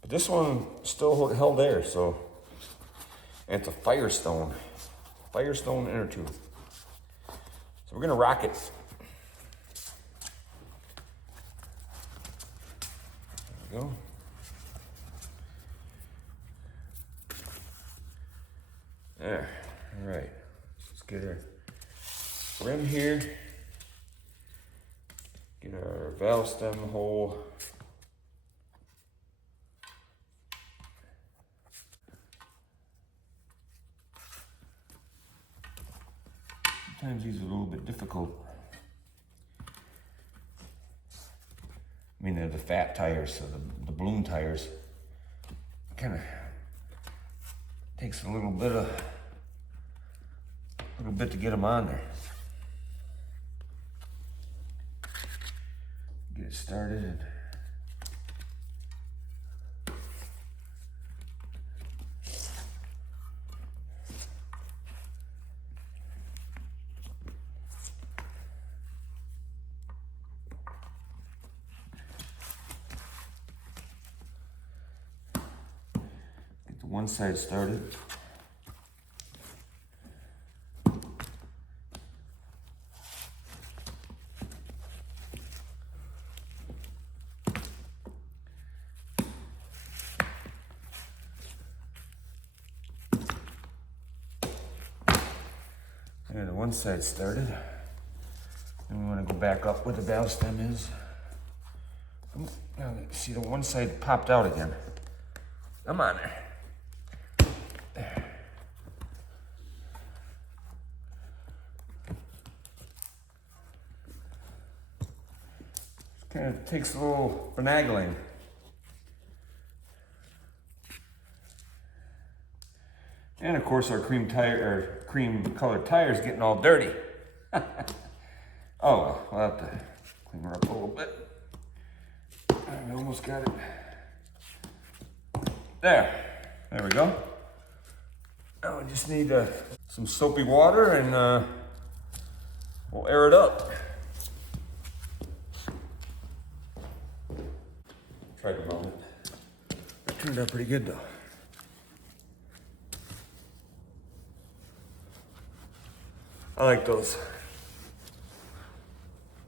But this one still held there, so, and it's a Firestone inner tube. So we're gonna rock it. There we go. There, all right. Let's get our rim here. Get our valve stem hole. Sometimes these are a little bit difficult. I mean, they're the fat tires, so the balloon tires kind of takes a little bit to get them on there. Get it started and get the one side started. Okay, the one side started. And we want to go back up where the valve stem is. Now, see, the one side popped out again. Come on there. There. Kind of takes a little finagling. And of course our cream colored tires getting all dirty. Oh well, we'll have to clean her up a little bit. I almost got it. There we go. Now we just need some soapy water and we'll air it up. Tried to mount it. It turned out pretty good though. I like those.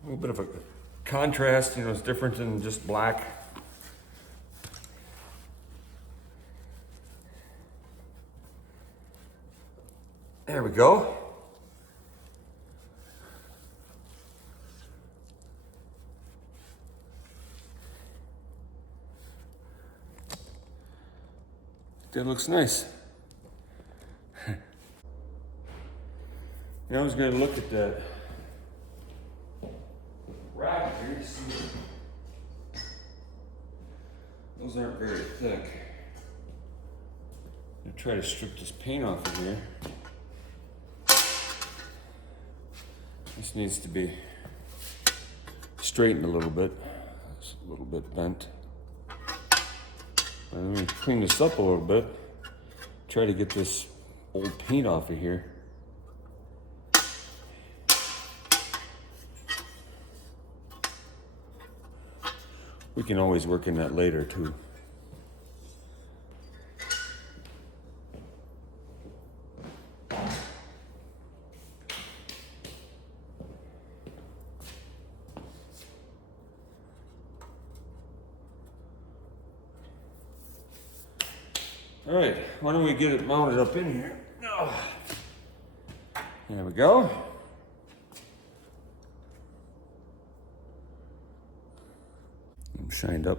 A little bit of a contrast, you know, it's different than just black. There we go. That looks nice. I was going to look at that rack here to see. Those aren't very thick. I'm going to try to strip this paint off of here. This needs to be straightened a little bit. It's a little bit bent. Let me clean this up a little bit. Try to get this old paint off of here. We can always work in that later too. All right, why don't we get it mounted up in here? Oh. There we go. I'm shined up.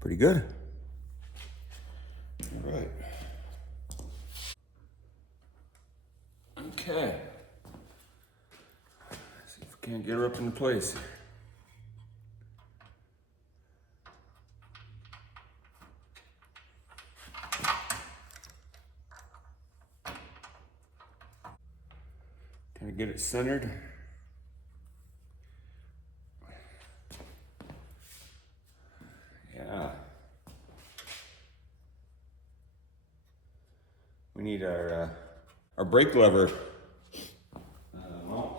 Pretty good. All right. Okay. Let's see if we can't get her up into place. Kind of get it centered. Yeah. We need our brake lever mount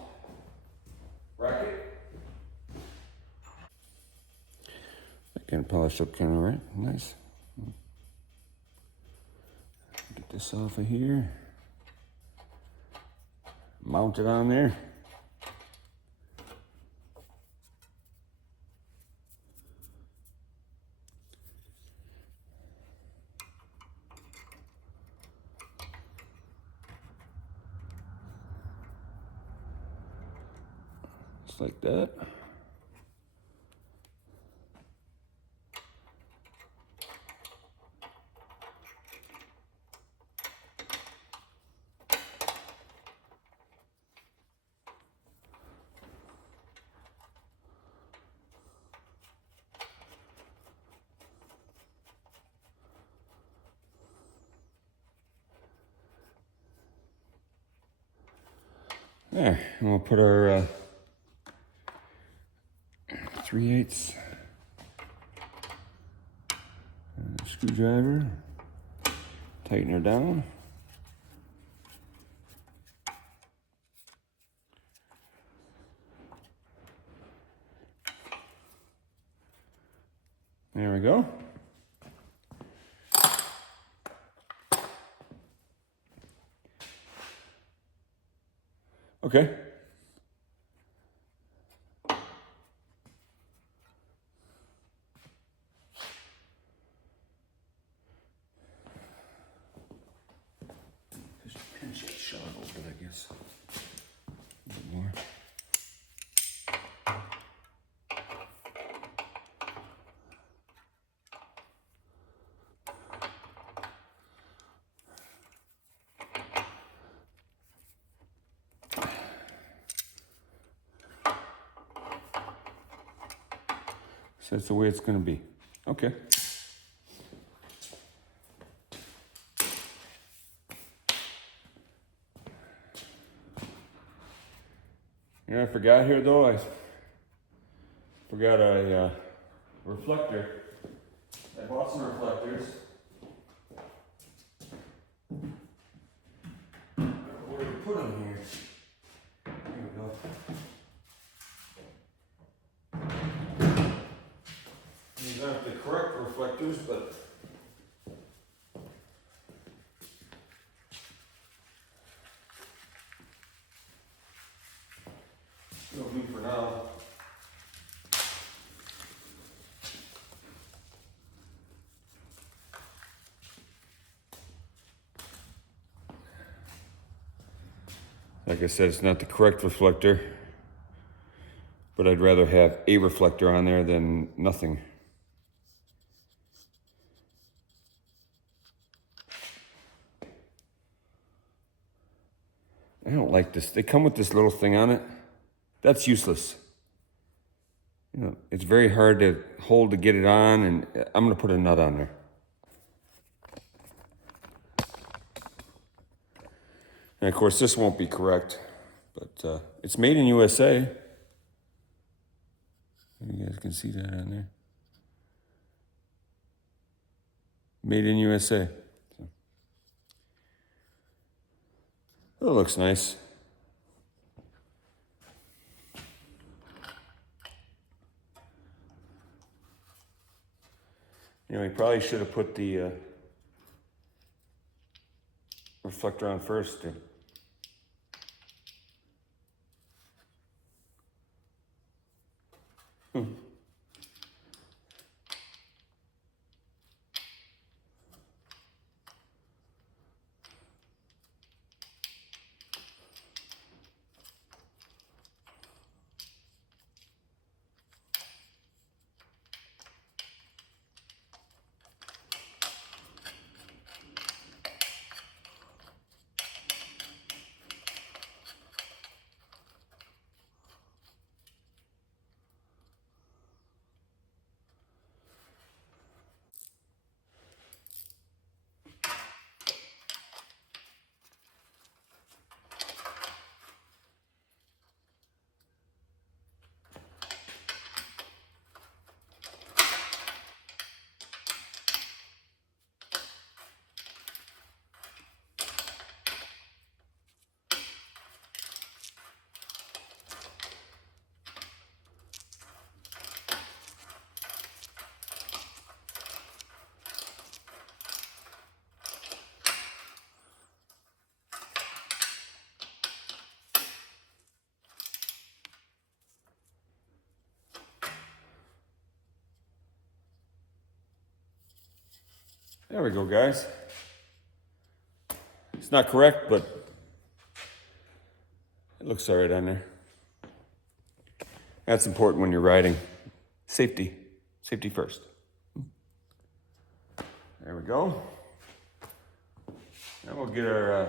bracket. That kind of polished up kind of right. Nice. Get this off of here. Mount it on there. Just like that. There, and we'll put our 3/8 screwdriver, tighten her down. There we go. Okay. bit, I guess. A bit more. So that's the way it's going to be. Okay. You know, I forgot here though. I forgot a reflector. I bought some reflectors. Where do we put them here? Here we go. These aren't the correct reflectors, but it'll do for now. Like I said, it's not the correct reflector, but I'd rather have a reflector on there than nothing. I don't like this. They come with this little thing on it. That's useless. You know, it's very hard to hold to get it on, and I'm gonna put a nut on there. And of course, this won't be correct, but it's made in USA. You guys can see that on there. Made in USA. So. That looks nice. You know, we probably should have put the reflector on first. There we go, guys. It's not correct, but it looks all right on there. That's important when you're riding. Safety. Safety first. There we go. Now we'll get our...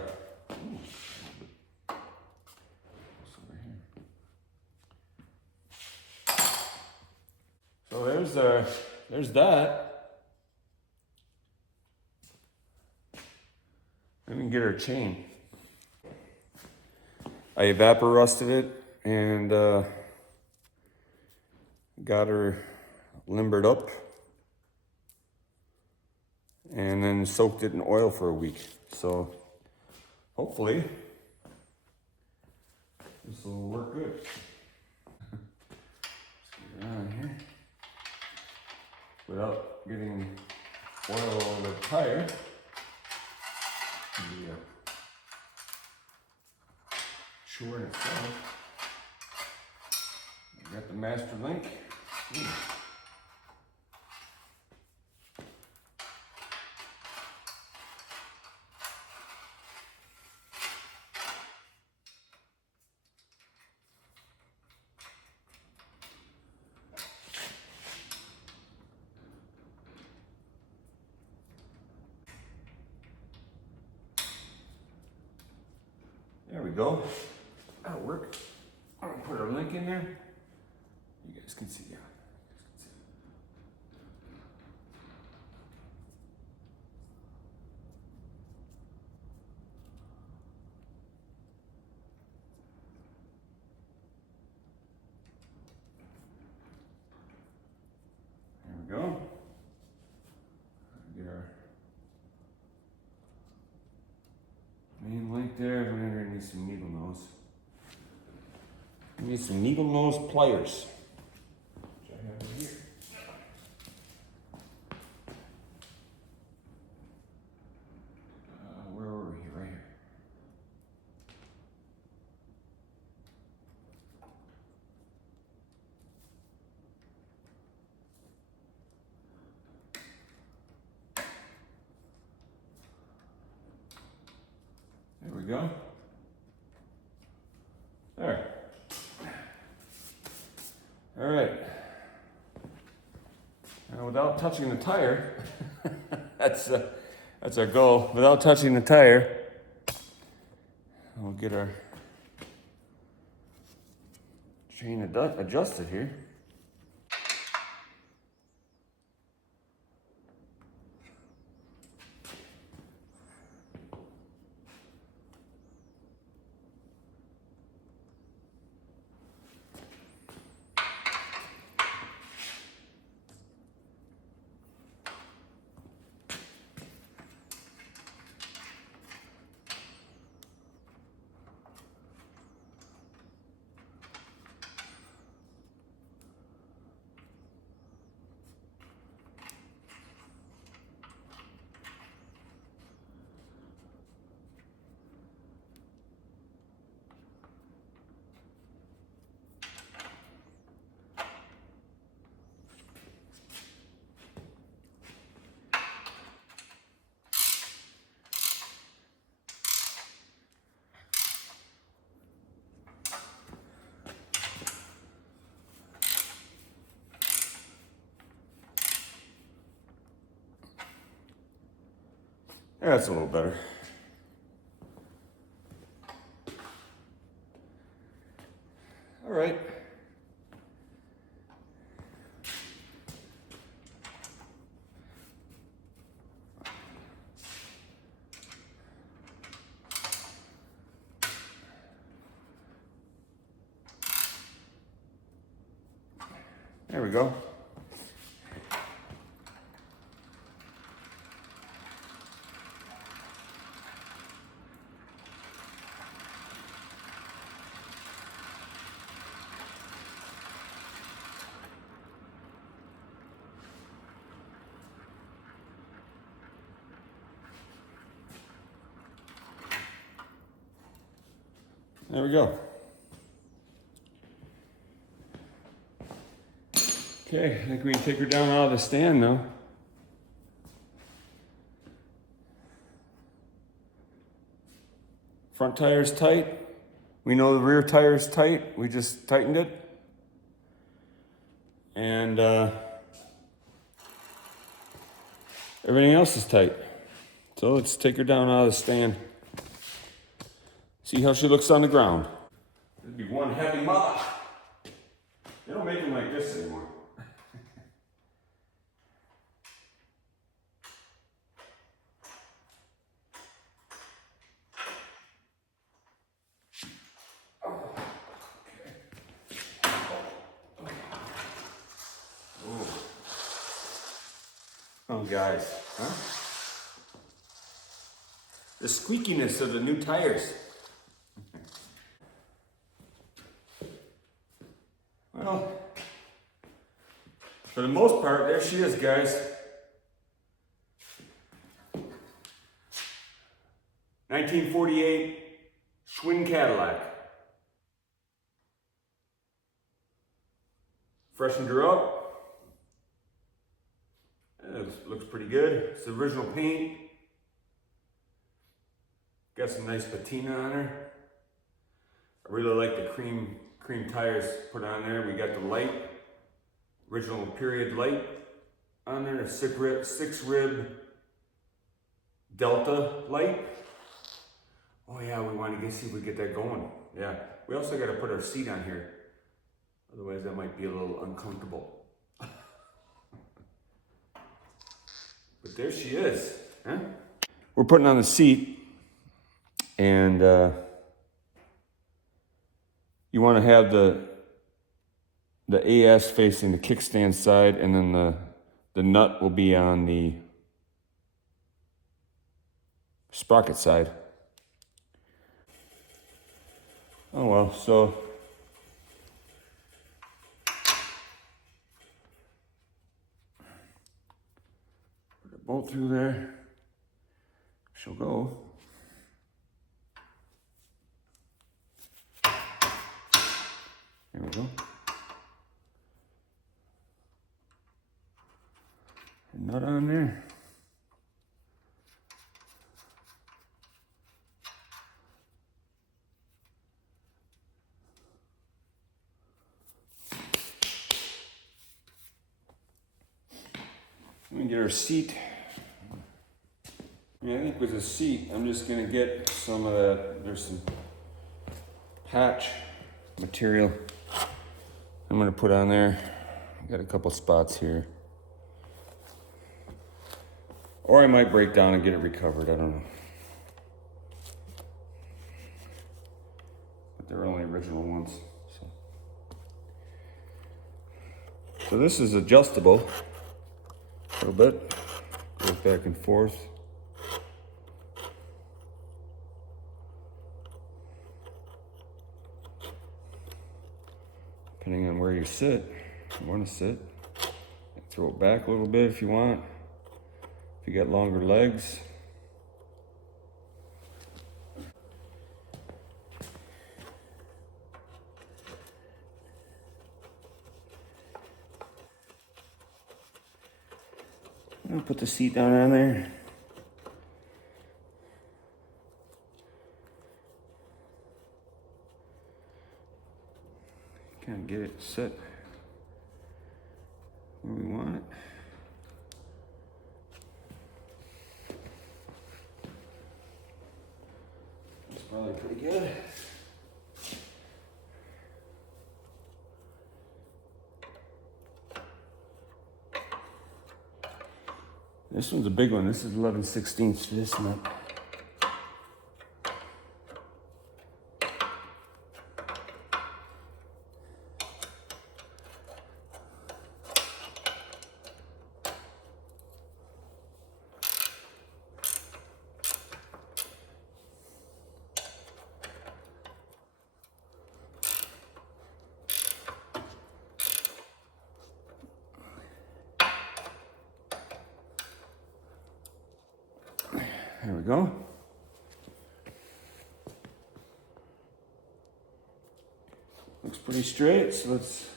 So there's that. Then we can get our chain. I evapor rusted it and got her limbered up and then soaked it in oil for a week. So hopefully this will work good. Let's get it on here without getting oil on the tire. The Schwinn itself. Got the master link. we go. That'll work. I'm gonna put our link in there. You guys can see, yeah. There we go. Get our main link there. We're gonna need some needle nose. We need some needle nose pliers. Which I have in here. Where were we? Right here. There we go. There. All right. Now, without touching the tire, that's our goal. Without touching the tire, we'll get our chain adjusted here. Yeah, that's a little better. All right. There we go. There we go. Okay, I think we can take her down out of the stand now. Front tire's tight. We know the rear tire's tight. We just tightened it. And everything else is tight. So let's take her down out of the stand. See how she looks on the ground. It'd be one heavy mother. They don't make them like this anymore. Oh, guys, huh? The squeakiness of the new tires. Well, for the most part, there she is, guys. 1948 Schwinn Cadillac. Freshened her up. Looks pretty good. It's the original paint. Got some nice patina on her. I really like the cream tires put on there. We got the light, original period light on there, a six rib Delta light. Oh yeah, we want to see if we get that going. Yeah, we also got to put our seat on here. Otherwise that might be a little uncomfortable. But there she is, huh? We're putting on the seat, and you want to have the AS facing the kickstand side, and then the nut will be on the sprocket side. Oh well, so put the bolt through there. She'll go. There we go. Nut on there. Let me get our seat. I think with the seat, I'm just gonna get some of that. There's some patch material I'm gonna put on there. Got a couple spots here. Or I might break down and get it recovered, I don't know. But they're only original ones. So this is adjustable a little bit. Goes back and forth. Depending on where you sit, you want to sit. Throw it back a little bit if you want. If you got longer legs. I'll put the seat down on there. Kind of get it set where we want it. That's probably pretty good. This one's a big one. This is 11/16 for this nut. There we go. Looks pretty straight, so let's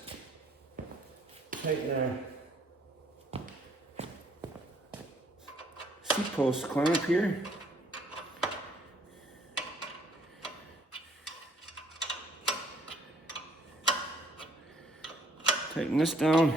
tighten our seat post clamp here. Tighten this down.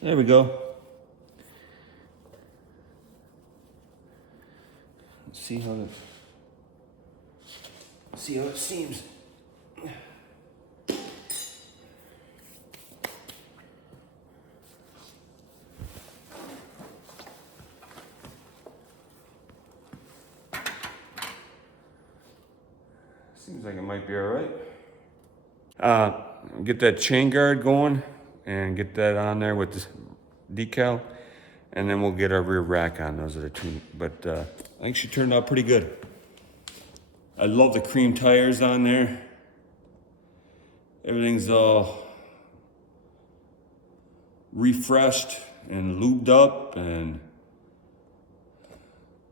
There we go. Let's see how it seems. Seems like it might be all right. Get that chain guard going and get that on there with this decal, and then we'll get our rear rack on. Those are the two, but I think she turned out pretty good. I love the cream tires on there. Everything's all refreshed and lubed up, and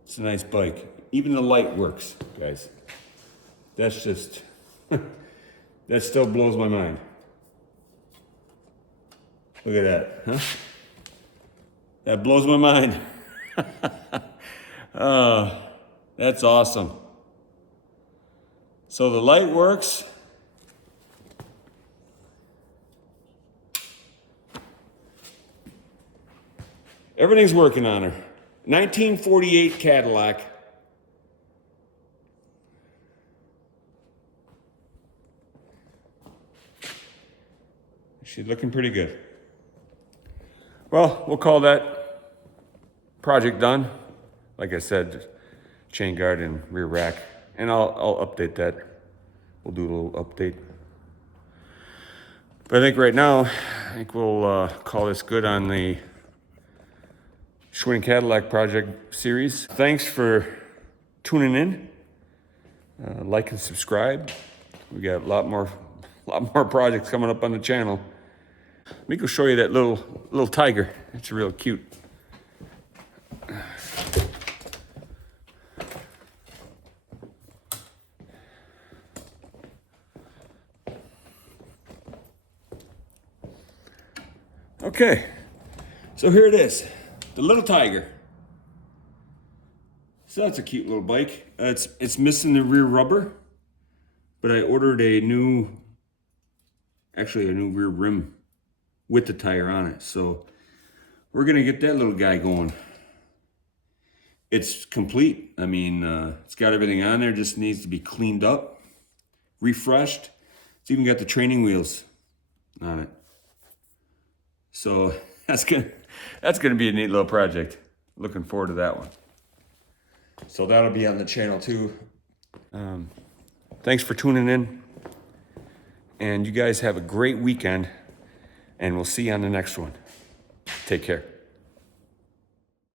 it's a nice bike. Even the light works, guys. That's just, that still blows my mind. Look at that, huh? That blows my mind. That's awesome. So the light works. Everything's working on her. 1948 Cadillac. She's looking pretty good. Well, we'll call that project done. Like I said, chain guard and rear rack. And I'll update that. We'll do a little update. But I think right now, we'll call this good on the Schwinn Cadillac project series. Thanks for tuning in. Like and subscribe. We got a lot more projects coming up on the channel. Let me go show you that little tiger. It's real cute. Okay, so here it is, the little tiger. So that's a cute little bike. It's missing the rear rubber, but I ordered a new rear rim with the tire on it. So we're gonna get that little guy going. It's complete. I mean, it's got everything on there, just needs to be cleaned up, refreshed. It's even got the training wheels on it. So that's gonna be a neat little project. Looking forward to that one. So that'll be on the channel too. Thanks for tuning in. And you guys have a great weekend. And we'll see you on the next one. Take care.